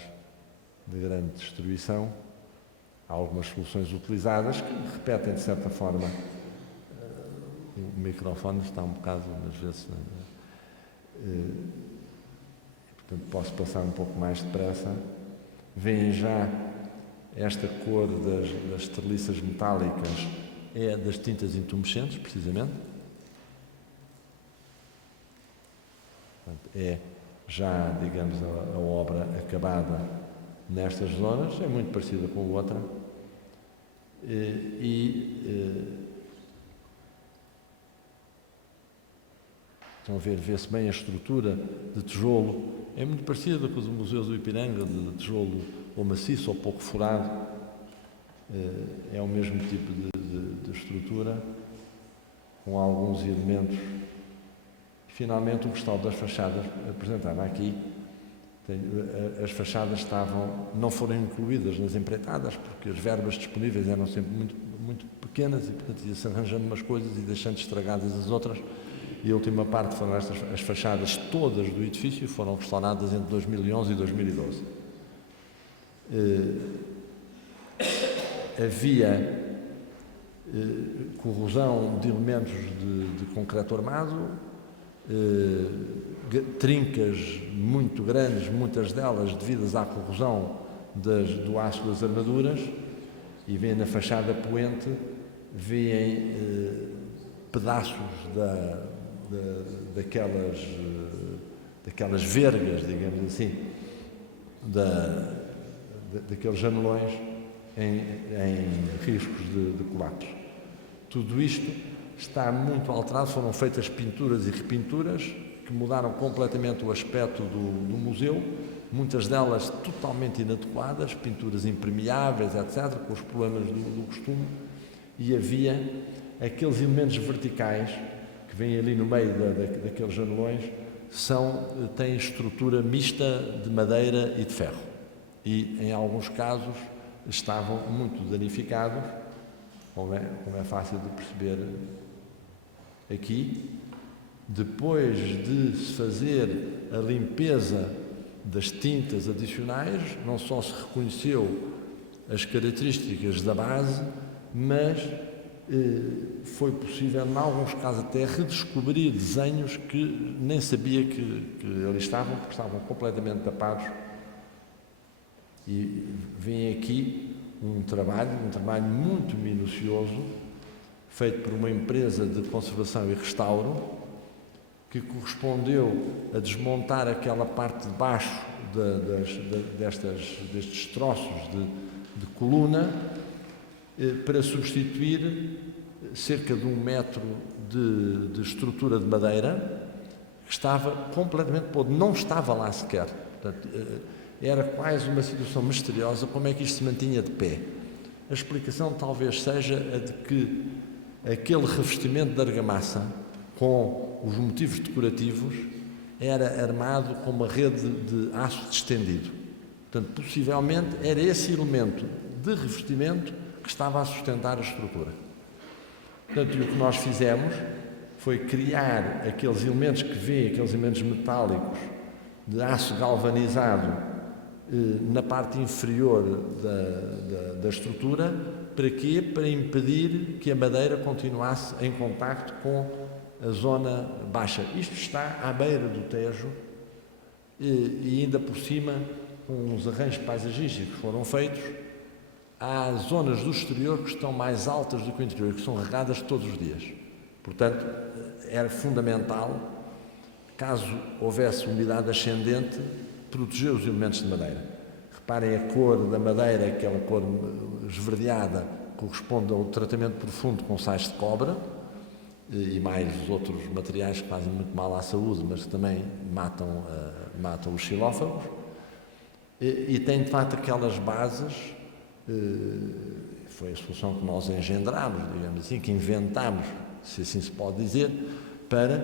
de grande destruição. Há algumas soluções utilizadas que repetem, de certa forma, o microfone está um bocado, às vezes, portanto, posso passar um pouco mais depressa. Veem já esta cor das treliças metálicas, é das tintas intumescentes, precisamente. Portanto, é já, digamos, a obra acabada nestas zonas, é muito parecida com a outra. Estão a ver, vê-se bem a estrutura de tijolo, é muito parecida com os museus do Ipiranga, de tijolo ou maciço ou pouco furado, é o mesmo tipo de estrutura, com alguns elementos. Finalmente, o restauro das fachadas apresentava aqui, as fachadas não foram incluídas nas empreitadas, porque as verbas disponíveis eram sempre muito, muito pequenas e, portanto, ia-se arranjando umas coisas e deixando estragadas as outras. E a última parte foram as fachadas todas do edifício, foram restauradas entre 2011 e 2012. Havia corrosão de elementos de concreto armado, trincas muito grandes, muitas delas devidas à corrosão do aço das armaduras, e vêem na fachada poente, vêem pedaços daquelas vergas, digamos assim, daqueles janelões em riscos de colapso. Tudo isto está muito alterado, foram feitas pinturas e repinturas que mudaram completamente o aspecto do museu, muitas delas totalmente inadequadas, pinturas impermeáveis, etc., com os problemas do costume, e havia aqueles elementos verticais que vêm ali no meio daqueles janelões, têm estrutura mista de madeira e de ferro, e em alguns casos estavam muito danificados, como é fácil de perceber aqui. Depois de se fazer a limpeza das tintas adicionais, não só se reconheceu as características da base, mas foi possível, em alguns casos até, redescobrir desenhos que nem sabia que ali estavam, porque estavam completamente tapados. E vem aqui um trabalho muito minucioso, feito por uma empresa de conservação e restauro, que correspondeu a desmontar aquela parte de baixo destes troços de coluna, para substituir cerca de 1 metro de estrutura de madeira, que estava completamente podre, não estava lá sequer. Portanto, era quase uma situação misteriosa, como é que isto se mantinha de pé. A explicação talvez seja a de que aquele revestimento de argamassa, com os motivos decorativos, era armado com uma rede de aço distendido. Portanto, possivelmente era esse elemento de revestimento que estava a sustentar a estrutura. Portanto, e o que nós fizemos foi criar aqueles elementos que vêem, aqueles elementos metálicos de aço galvanizado na parte inferior da estrutura. Para quê? Para impedir que a madeira continuasse em contacto com a zona baixa. Isto está à beira do Tejo e ainda por cima, com uns arranjos paisagísticos que foram feitos, há zonas do exterior que estão mais altas do que o interior, que são regadas todos os dias. Portanto, era fundamental, caso houvesse umidade ascendente, proteger os elementos de madeira. Reparem a cor da madeira, aquela cor esverdeada, corresponde ao tratamento profundo com sais de cobre e mais outros materiais que fazem muito mal à saúde, mas que também matam os xilófagos. E tem, de facto, aquelas bases, foi a solução que nós engendramos, digamos assim, que inventámos, se assim se pode dizer, para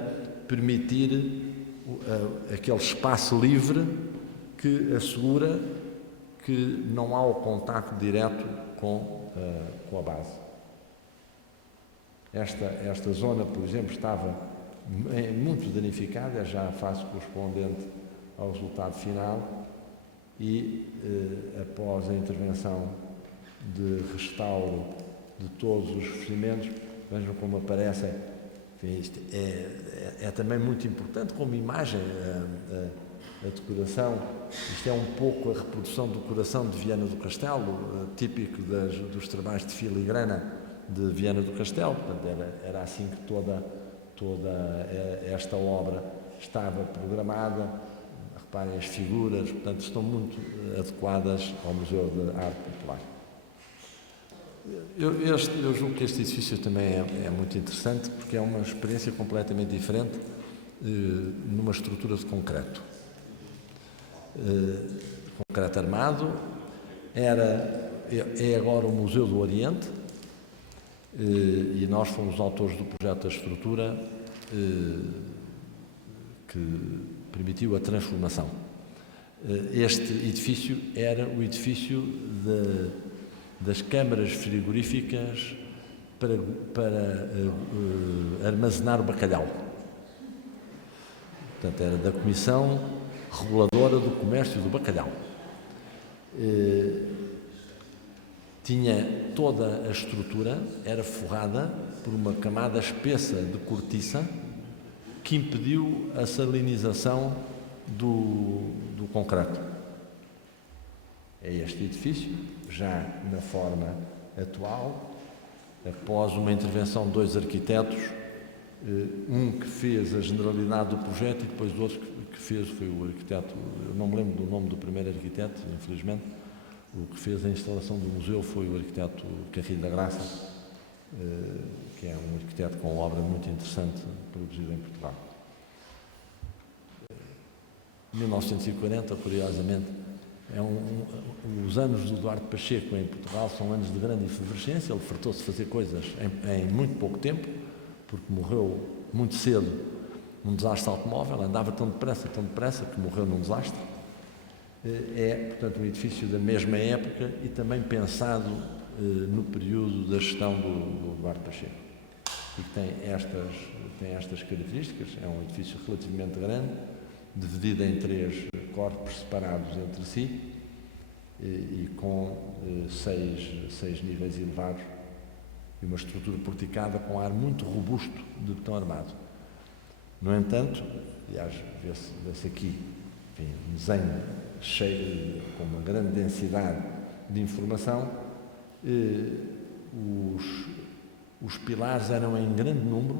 permitir aquele espaço livre que assegura que não há o contacto direto com a base. Esta zona, por exemplo, estava muito danificada, já a face correspondente ao resultado final, e após a intervenção de restauro de todos os revestimentos, vejam como aparecem. Enfim, isto é também muito importante como imagem, a decoração. Isto é um pouco a reprodução do coração de Viana do Castelo, típico dos trabalhos de filigrana de Viana do Castelo. Portanto, era assim que toda esta obra estava programada. Reparem as figuras, portanto, estão muito adequadas ao Museu de Arte Popular. Eu julgo que este edifício também é muito interessante, porque é uma experiência completamente diferente numa estrutura de concreto. Concreto armado, é agora o Museu do Oriente, e nós fomos autores do projeto da estrutura que permitiu a transformação. Este edifício era o edifício das câmaras frigoríficas para armazenar o bacalhau. Portanto, era da Comissão Reguladora do Comércio do Bacalhau. Tinha toda a estrutura, era forrada por uma camada espessa de cortiça que impediu a salinização do concreto. É este edifício, já na forma atual, após uma intervenção de 2 arquitetos, um que fez a generalidade do projeto e depois o outro que fez foi o arquiteto, eu não me lembro do nome do primeiro arquiteto, infelizmente. O que fez a instalação do museu foi o arquiteto Carrilho da Graça, que é um arquiteto com obra muito interessante produzida em Portugal. 1940, curiosamente, os anos do Duarte Pacheco em Portugal são anos de grande efervescência. Ele fartou-se fazer coisas em muito pouco tempo, porque morreu muito cedo num desastre automóvel, andava tão depressa, que morreu num desastre. É, portanto, um edifício da mesma época e também pensado no período da gestão do Duarte Pacheco. E que tem estas características. É um edifício relativamente grande, dividido em 3 corpos separados entre si e com 6 níveis elevados e uma estrutura porticada com ar muito robusto de betão armado. No entanto, aliás, vê-se aqui, enfim, um desenho cheio, com uma grande densidade de informação, os pilares eram em grande número,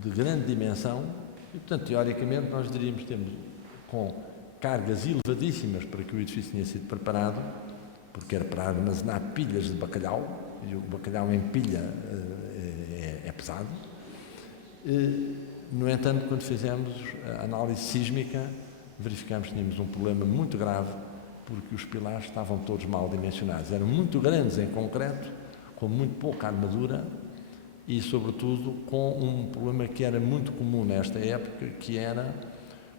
de grande dimensão, e, portanto, teoricamente, nós diríamos que temos com cargas elevadíssimas para que o edifício tenha sido preparado, porque era para armazenar pilhas de bacalhau, e o bacalhau em pilha é pesado. No entanto, quando fizemos a análise sísmica, verificámos que tínhamos um problema muito grave, porque os pilares estavam todos mal dimensionados. Eram muito grandes em concreto, com muito pouca armadura, e, sobretudo, com um problema que era muito comum nesta época, que era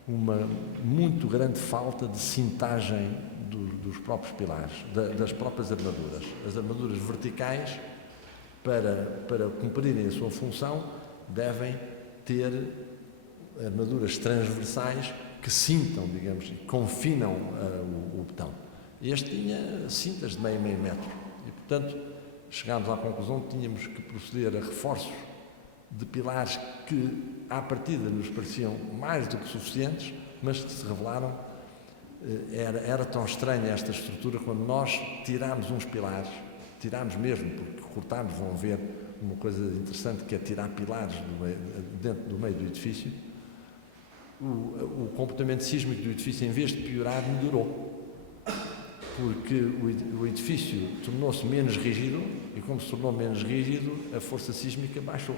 uma muito grande falta de cintagem dos próprios pilares, das próprias armaduras. As armaduras verticais, para cumprirem a sua função, devem ter armaduras transversais que cintam, digamos, e confinam o betão. Este tinha cintas de meio metro e, portanto, chegámos à conclusão que tínhamos que proceder a reforços de pilares que, à partida, nos pareciam mais do que suficientes, mas que se revelaram. Era tão estranha esta estrutura, quando nós tirámos uns pilares, tirámos mesmo, porque cortámos, vão ver uma coisa interessante, que é tirar pilares dentro do meio do edifício. O comportamento sísmico do edifício, em vez de piorar, melhorou. Porque o edifício tornou-se menos rígido e, como se tornou menos rígido, a força sísmica baixou.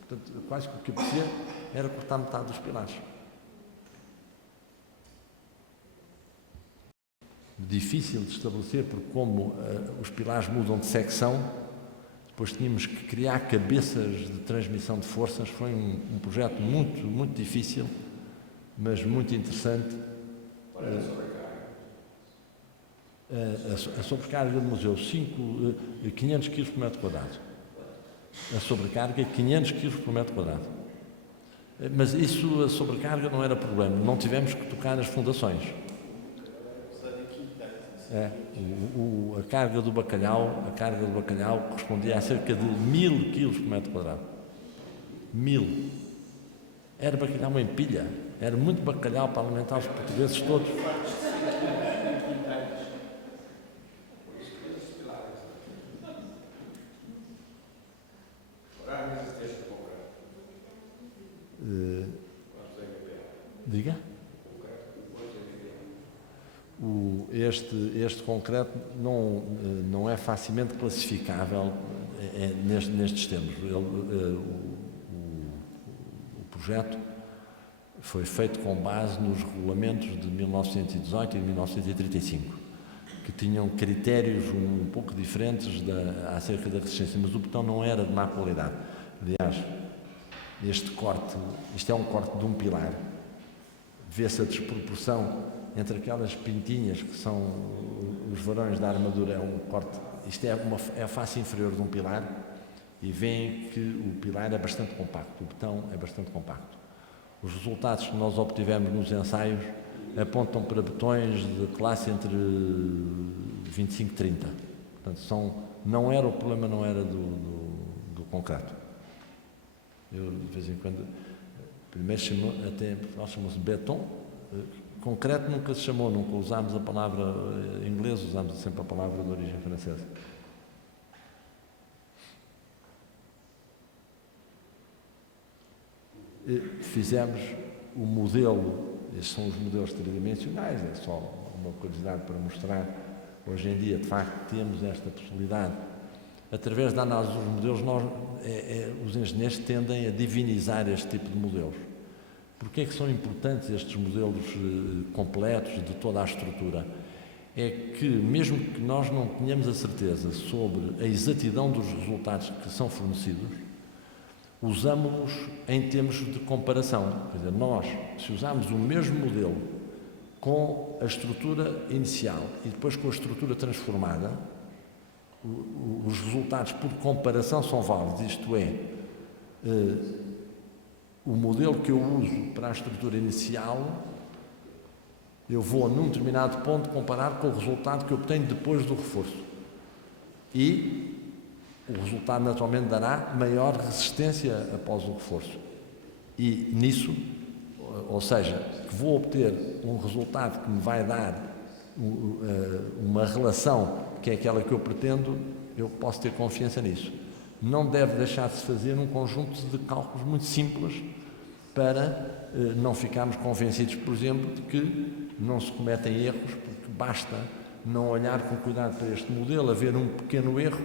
Portanto, quase que o que acontecia era cortar metade dos pilares. Difícil de estabelecer, porque como os pilares mudam de secção, depois tínhamos que criar cabeças de transmissão de forças. Foi um projeto muito, muito difícil, mas muito interessante. A sobrecarga do museu, 500 kg por metro quadrado. A sobrecarga, 500 kg por metro quadrado. Mas a sobrecarga não era problema, não tivemos que tocar nas fundações. A carga do bacalhau correspondia a cerca de 1000 kg por metro quadrado. 1000. Era bacalhau em pilha, era muito bacalhau para alimentar os portugueses todos. Diga? Este concreto não é facilmente classificável nestes termos. O projeto foi feito com base nos regulamentos de 1918 e de 1935, que tinham critérios um pouco diferentes acerca da resistência, mas o betão não era de má qualidade. Aliás, isto é um corte de um pilar. Vê-se a desproporção entre aquelas pintinhas que são os varões da armadura. É um corte, isto é a face inferior de um pilar, e veem que o pilar é bastante compacto, o betão é bastante compacto. Os resultados que nós obtivemos nos ensaios apontam para betões de classe entre 25 e 30. Portanto, o problema não era do concreto. Eu, de vez em quando, primeiro chamou-se beton. Concreto nunca se chamou, nunca usámos a palavra inglesa, usámos sempre a palavra de origem francesa. Fizemos o modelo, estes são os modelos tridimensionais, é só uma curiosidade para mostrar. Hoje em dia, de facto, temos esta possibilidade. Através da análise dos modelos, os engenheiros tendem a divinizar este tipo de modelos. Porquê é que são importantes estes modelos completos de toda a estrutura? É que, mesmo que nós não tenhamos a certeza sobre a exatidão dos resultados que são fornecidos, usamos-los em termos de comparação. Quer dizer, nós, se usarmos o mesmo modelo com a estrutura inicial e depois com a estrutura transformada, os resultados por comparação são válidos, isto é, o modelo que eu uso para a estrutura inicial, eu vou num determinado ponto comparar com o resultado que eu obtenho depois do reforço. E o resultado naturalmente dará maior resistência após o reforço. E nisso, ou seja, que vou obter um resultado que me vai dar uma relação que é aquela que eu pretendo, eu posso ter confiança nisso. Não deve deixar de se fazer um conjunto de cálculos muito simples para não ficarmos convencidos, por exemplo, de que não se cometem erros, porque basta não olhar com cuidado para este modelo, haver um pequeno erro,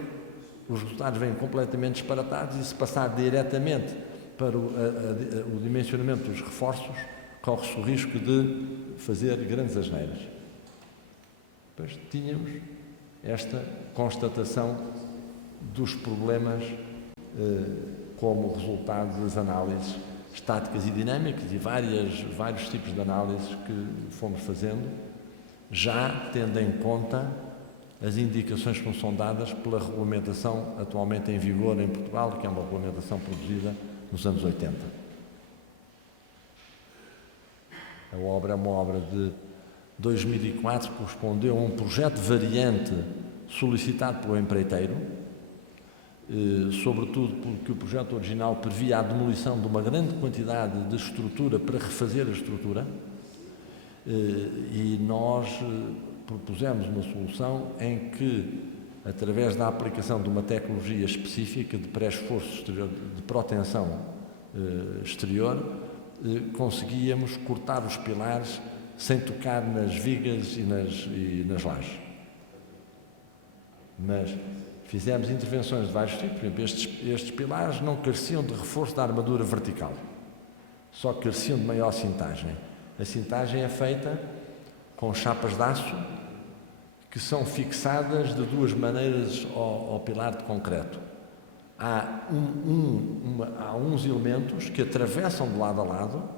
os resultados vêm completamente disparatados, e se passar diretamente para o dimensionamento dos reforços, corre-se o risco de fazer grandes asneiras. Depois tínhamos esta constatação dos problemas como resultado das análises estáticas e dinâmicas e vários tipos de análises que fomos fazendo, já tendo em conta as indicações que nos são dadas pela regulamentação atualmente em vigor em Portugal, que é uma regulamentação produzida nos anos 80. A obra é uma obra de 2004, que correspondeu a um projeto variante solicitado pelo empreiteiro, sobretudo porque o projeto original previa a demolição de uma grande quantidade de estrutura para refazer a estrutura, e nós propusemos uma solução em que, através da aplicação de uma tecnologia específica de pré-esforço exterior, de proteção exterior, conseguíamos cortar os pilares sem tocar nas vigas e nas lajes. Mas fizemos intervenções de vários tipos. Por exemplo, estes pilares não careciam de reforço da armadura vertical, só careciam de maior cintagem. A cintagem é feita com chapas de aço que são fixadas de duas maneiras ao pilar de concreto. Há uns elementos que atravessam de lado a lado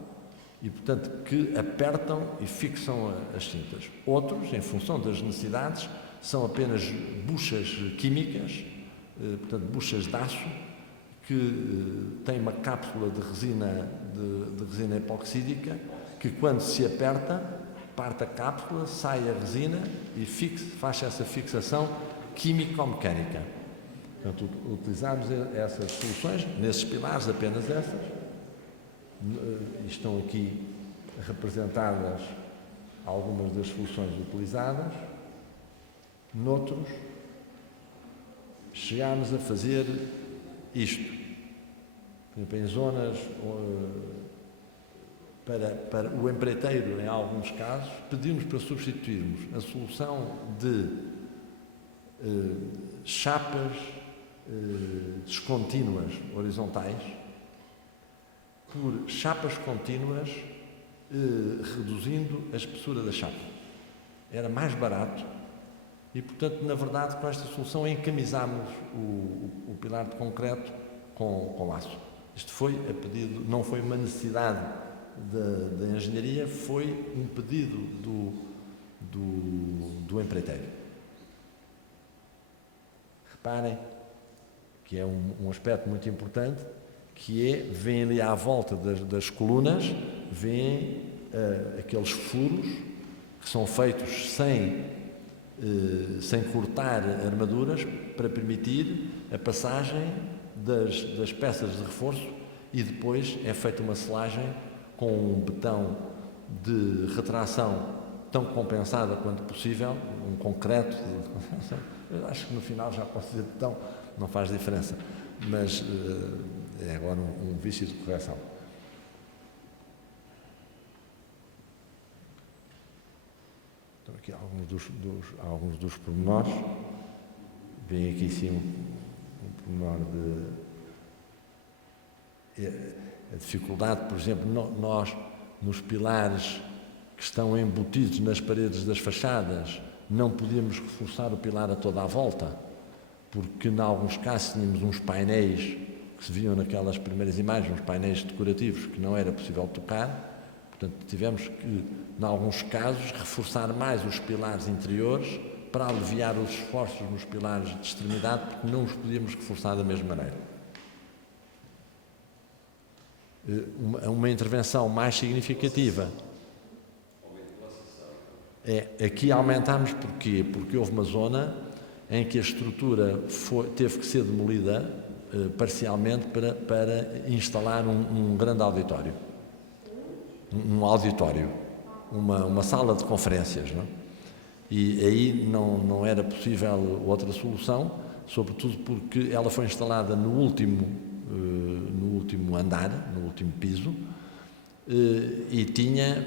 e, portanto, que apertam e fixam as cintas. Outros, em função das necessidades, são apenas buchas químicas, portanto, buchas de aço, que têm uma cápsula de resina epoxídica, que quando se aperta, parte a cápsula, sai a resina e faz essa fixação químico-mecânica. Portanto, utilizámos essas soluções, nesses pilares, apenas essas. Estão aqui representadas algumas das soluções utilizadas. Noutros, chegámos a fazer isto. Por exemplo, em zonas para o empreiteiro, em alguns casos, pedimos para substituirmos a solução de chapas descontínuas horizontais por chapas contínuas, reduzindo a espessura da chapa. Era mais barato e, portanto, na verdade, com esta solução encamisámos o pilar de concreto com aço. Isto foi a pedido, não foi uma necessidade da engenharia, foi um pedido do empreiteiro. Reparem que é um aspecto muito importante, que é, vêm ali à volta das colunas, vêm aqueles furos que são feitos sem cortar armaduras, para permitir a passagem das peças de reforço, e depois é feita uma selagem com um betão de retração tão compensada quanto possível, um concreto de... Eu acho que no final já posso dizer betão, não faz diferença, mas é agora um vício de correção. Então, aqui alguns dos pormenores. Vem aqui sim um pormenor a dificuldade, por exemplo, nós, nos pilares que estão embutidos nas paredes das fachadas, não podíamos reforçar o pilar a toda a volta, porque, em alguns casos, tínhamos uns painéis que se viam naquelas primeiras imagens, uns painéis decorativos que não era possível tocar. Portanto, tivemos que, em alguns casos, reforçar mais os pilares interiores para aliviar os esforços nos pilares de extremidade, porque não os podíamos reforçar da mesma maneira. Uma intervenção mais significativa aqui aumentámos. Porquê? Porque houve uma zona em que a estrutura teve que ser demolida parcialmente para instalar um grande auditório, uma sala de conferências, não? E aí não era possível outra solução, sobretudo porque ela foi instalada no último andar, no último piso, e tinha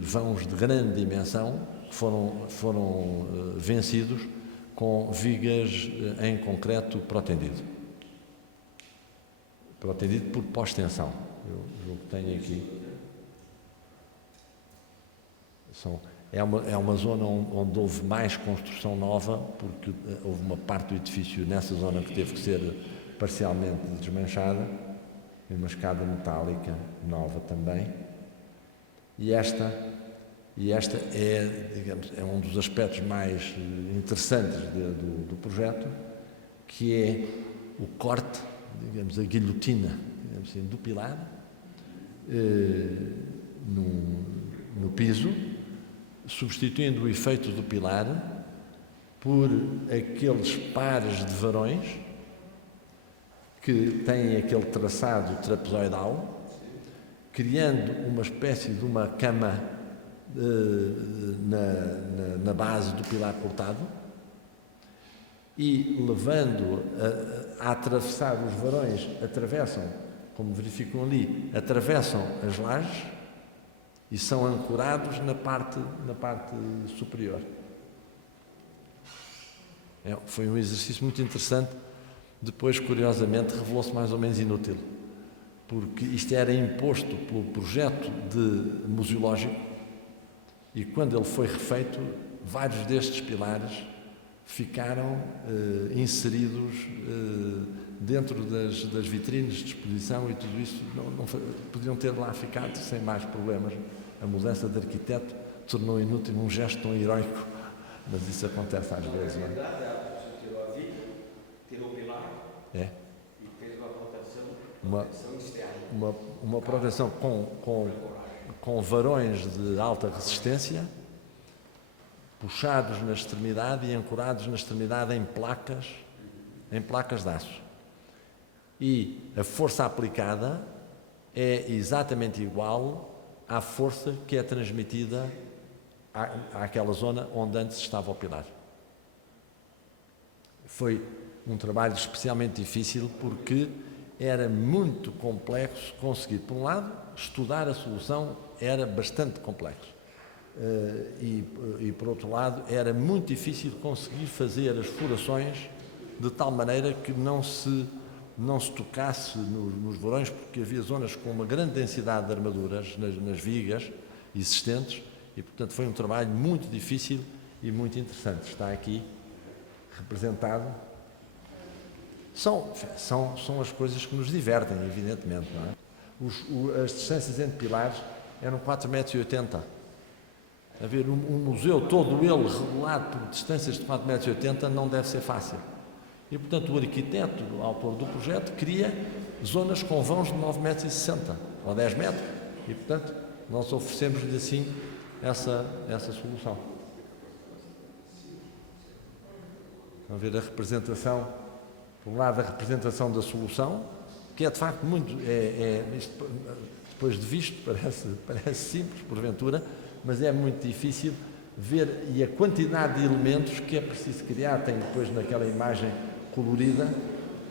vãos de grande dimensão que foram vencidos com vigas em concreto protendido por pós-tensão. Eu julgo que tenho aqui. É uma zona onde houve mais construção nova, porque houve uma parte do edifício nessa zona que teve que ser parcialmente desmanchada, e uma escada metálica nova também. E esta é, digamos, é um dos aspectos mais interessantes do projeto, que é o corte, digamos, a guilhotina, digamos assim, do pilar no piso, substituindo o efeito do pilar por aqueles pares de varões que têm aquele traçado trapezoidal, criando uma espécie de uma cama na base do pilar cortado e levando a atravessar os varões, atravessam, como verificam ali, atravessam as lajes e são ancorados na parte superior. Foi um exercício muito interessante. Depois, curiosamente, revelou-se mais ou menos inútil, porque isto era imposto pelo projeto museológico e quando ele foi refeito, vários destes pilares ficaram inseridos dentro das vitrines de exposição e tudo isso podiam ter lá ficado sem mais problemas. A mudança de arquiteto tornou inútil um gesto tão heroico, mas isso acontece às vezes, não é? Tirou o pilar e fez uma proteção com varões de alta resistência, puxados na extremidade e ancorados na extremidade em placas de aço. E a força aplicada é exatamente igual à força que é transmitida àquela zona onde antes estava o pilar. Foi um trabalho especialmente difícil porque era muito complexo conseguir. Por um lado, estudar a solução era bastante complexo. E por outro lado, era muito difícil conseguir fazer as furações de tal maneira que não se tocasse nos varões, porque havia zonas com uma grande densidade de armaduras nas vigas existentes e, portanto, foi um trabalho muito difícil e muito interessante. Está aqui representado. São as coisas que nos divertem, evidentemente, não é? As distâncias entre pilares eram 4,80 metros. Haver um museu todo ele regulado por distâncias de 4,80 metros não deve ser fácil. E, portanto, o arquiteto, o autor do projeto, cria zonas com vãos de 9,60 metros ou 10 metros. E, portanto, nós oferecemos-lhe assim essa solução. Vamos ver a representação, por um lado, a representação da solução, que é de facto muito, isto, depois de visto, parece simples, porventura, mas é muito difícil ver, e a quantidade de elementos que é preciso criar. Tem depois naquela imagem colorida,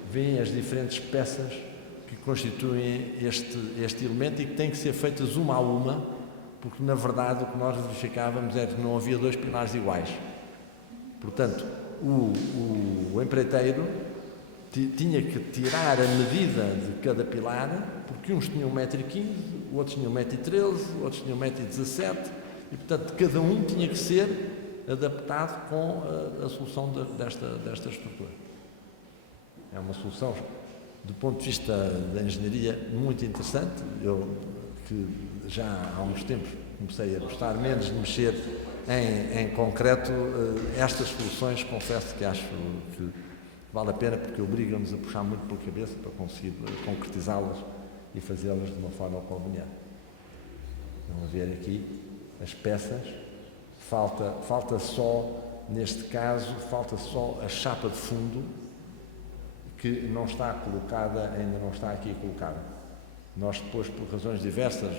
vêm as diferentes peças que constituem este elemento e que têm que ser feitas uma a uma, porque na verdade o que nós verificávamos era que não havia dois pilares iguais. Portanto, o empreiteiro tinha que tirar a medida de cada pilar, porque uns tinham 1,15 m, outros tinham 1,13 m, outros tinham 1,17 m, e portanto cada um tinha que ser adaptado com a solução desta estrutura. É uma solução, do ponto de vista da engenharia, muito interessante. Eu, que já há uns tempos comecei a gostar menos de mexer em concreto, estas soluções, confesso que acho que vale a pena, porque obrigam-nos a puxar muito pela cabeça para conseguir concretizá-las e fazê-las de uma forma conveniente. Vamos ver aqui as peças. Falta só, neste caso, falta só a chapa de fundo, que não está colocada, ainda não está aqui colocada. Nós depois, por razões diversas,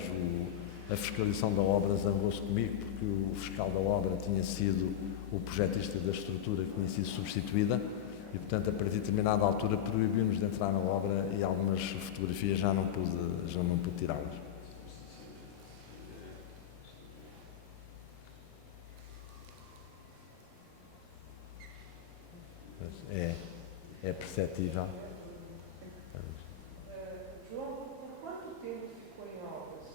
a fiscalização da obra zangou-se comigo, porque o fiscal da obra tinha sido o projetista da estrutura que tinha sido substituída e, portanto, a partir de determinada altura proibiu-nos de entrar na obra e algumas fotografias já não pude tirá-las. É perceptível. João, por quanto tempo ficou em obras?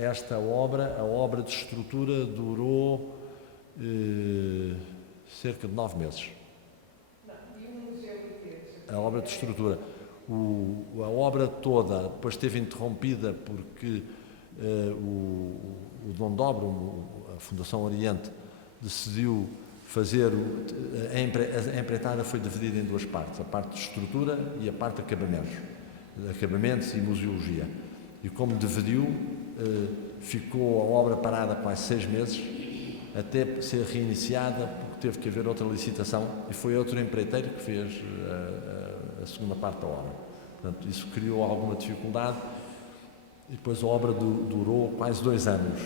Esta obra, a obra de estrutura, durou cerca de 9 meses. Não, e o museu inteiro? Você a obra de estrutura. A obra toda depois esteve interrompida porque o Dom Dobra, a Fundação Oriente, decidiu fazer. A empreitada foi dividida em duas partes: a parte de estrutura e a parte de acabamentos e museologia. E como dividiu, ficou a obra parada quase 6 meses, até ser reiniciada, porque teve que haver outra licitação, e foi outro empreiteiro que fez a segunda parte da obra. Portanto, isso criou alguma dificuldade, e depois a obra durou quase 2 anos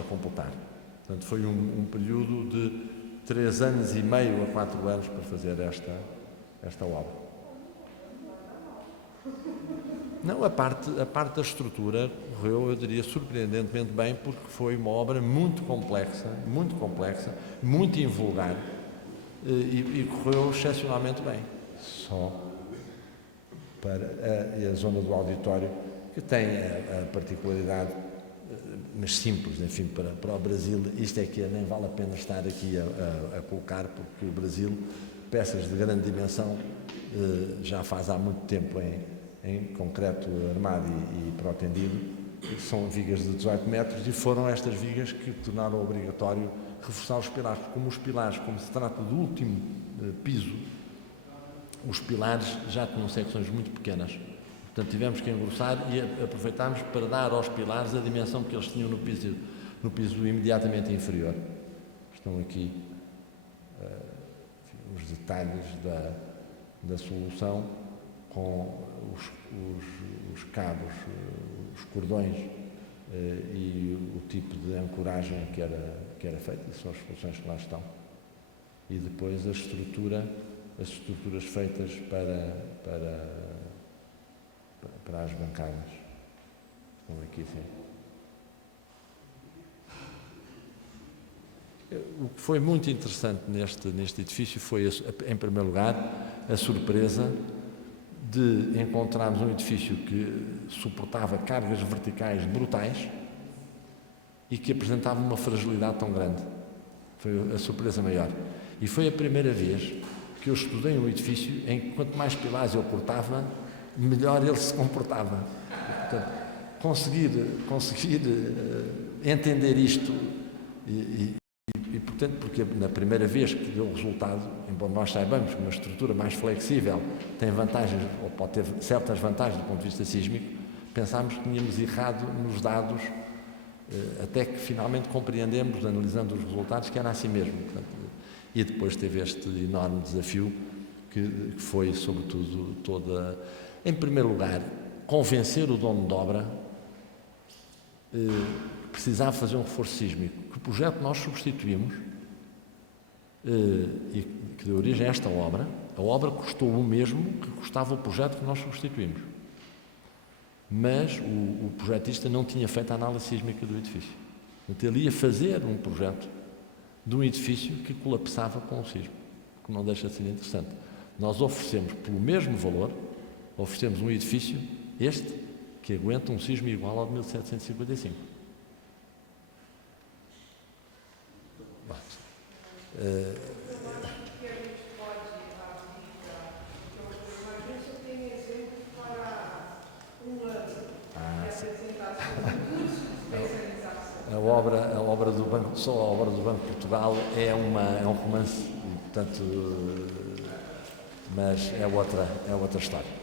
a completar. Portanto, foi um período de 3 anos e meio a 4 anos para fazer esta obra. Não, a parte da estrutura correu, eu diria, surpreendentemente bem, porque foi uma obra muito complexa, muito invulgar, e correu excepcionalmente bem. Só para a zona do auditório, que tem a particularidade, mas simples, enfim, para o Brasil, isto é que nem vale a pena estar aqui a colocar, porque o Brasil, peças de grande dimensão, já faz há muito tempo em concreto armado e protendido, são vigas de 18 metros, e foram estas vigas que tornaram obrigatório reforçar os pilares, porque como se trata do último piso, os pilares já tinham secções muito pequenas. Portanto, tivemos que engrossar e aproveitámos para dar aos pilares a dimensão que eles tinham no piso imediatamente inferior. Estão aqui os detalhes da solução, com os cabos, os cordões e o tipo de ancoragem que era feito, e são as soluções que lá estão. E depois as estruturas feitas para as bancadas. Estão aqui, sim. O que foi muito interessante neste edifício foi, em primeiro lugar, a surpresa de encontrarmos um edifício que suportava cargas verticais brutais e que apresentava uma fragilidade tão grande. Foi a surpresa maior. E foi a primeira vez que eu estudei um edifício em que, quanto mais pilares eu cortava, melhor ele se comportava. Portanto, conseguir entender isto e, portanto, porque na primeira vez que deu resultado, embora nós saibamos que uma estrutura mais flexível tem vantagens, ou pode ter certas vantagens do ponto de vista sísmico, pensámos que tínhamos errado nos dados, até que finalmente compreendemos, analisando os resultados, que era assim mesmo. Portanto, e depois teve este enorme desafio, que foi, sobretudo, em primeiro lugar, convencer o dono de obra que precisava fazer um reforço sísmico, que o projeto que nós substituímos, e que deu origem a esta obra, a obra custou o mesmo que custava o projeto que nós substituímos. Mas o projetista não tinha feito a análise sísmica do edifício. Portanto, ele ia fazer um projeto de um edifício que colapsava com o sismo, que não deixa de ser interessante. Nós oferecemos, pelo mesmo valor, oferecemos um edifício, que aguenta um sismo igual ao de 1755. A obra do Banco, só a obra do Banco de Portugal é um romance, portanto, mas é outra história.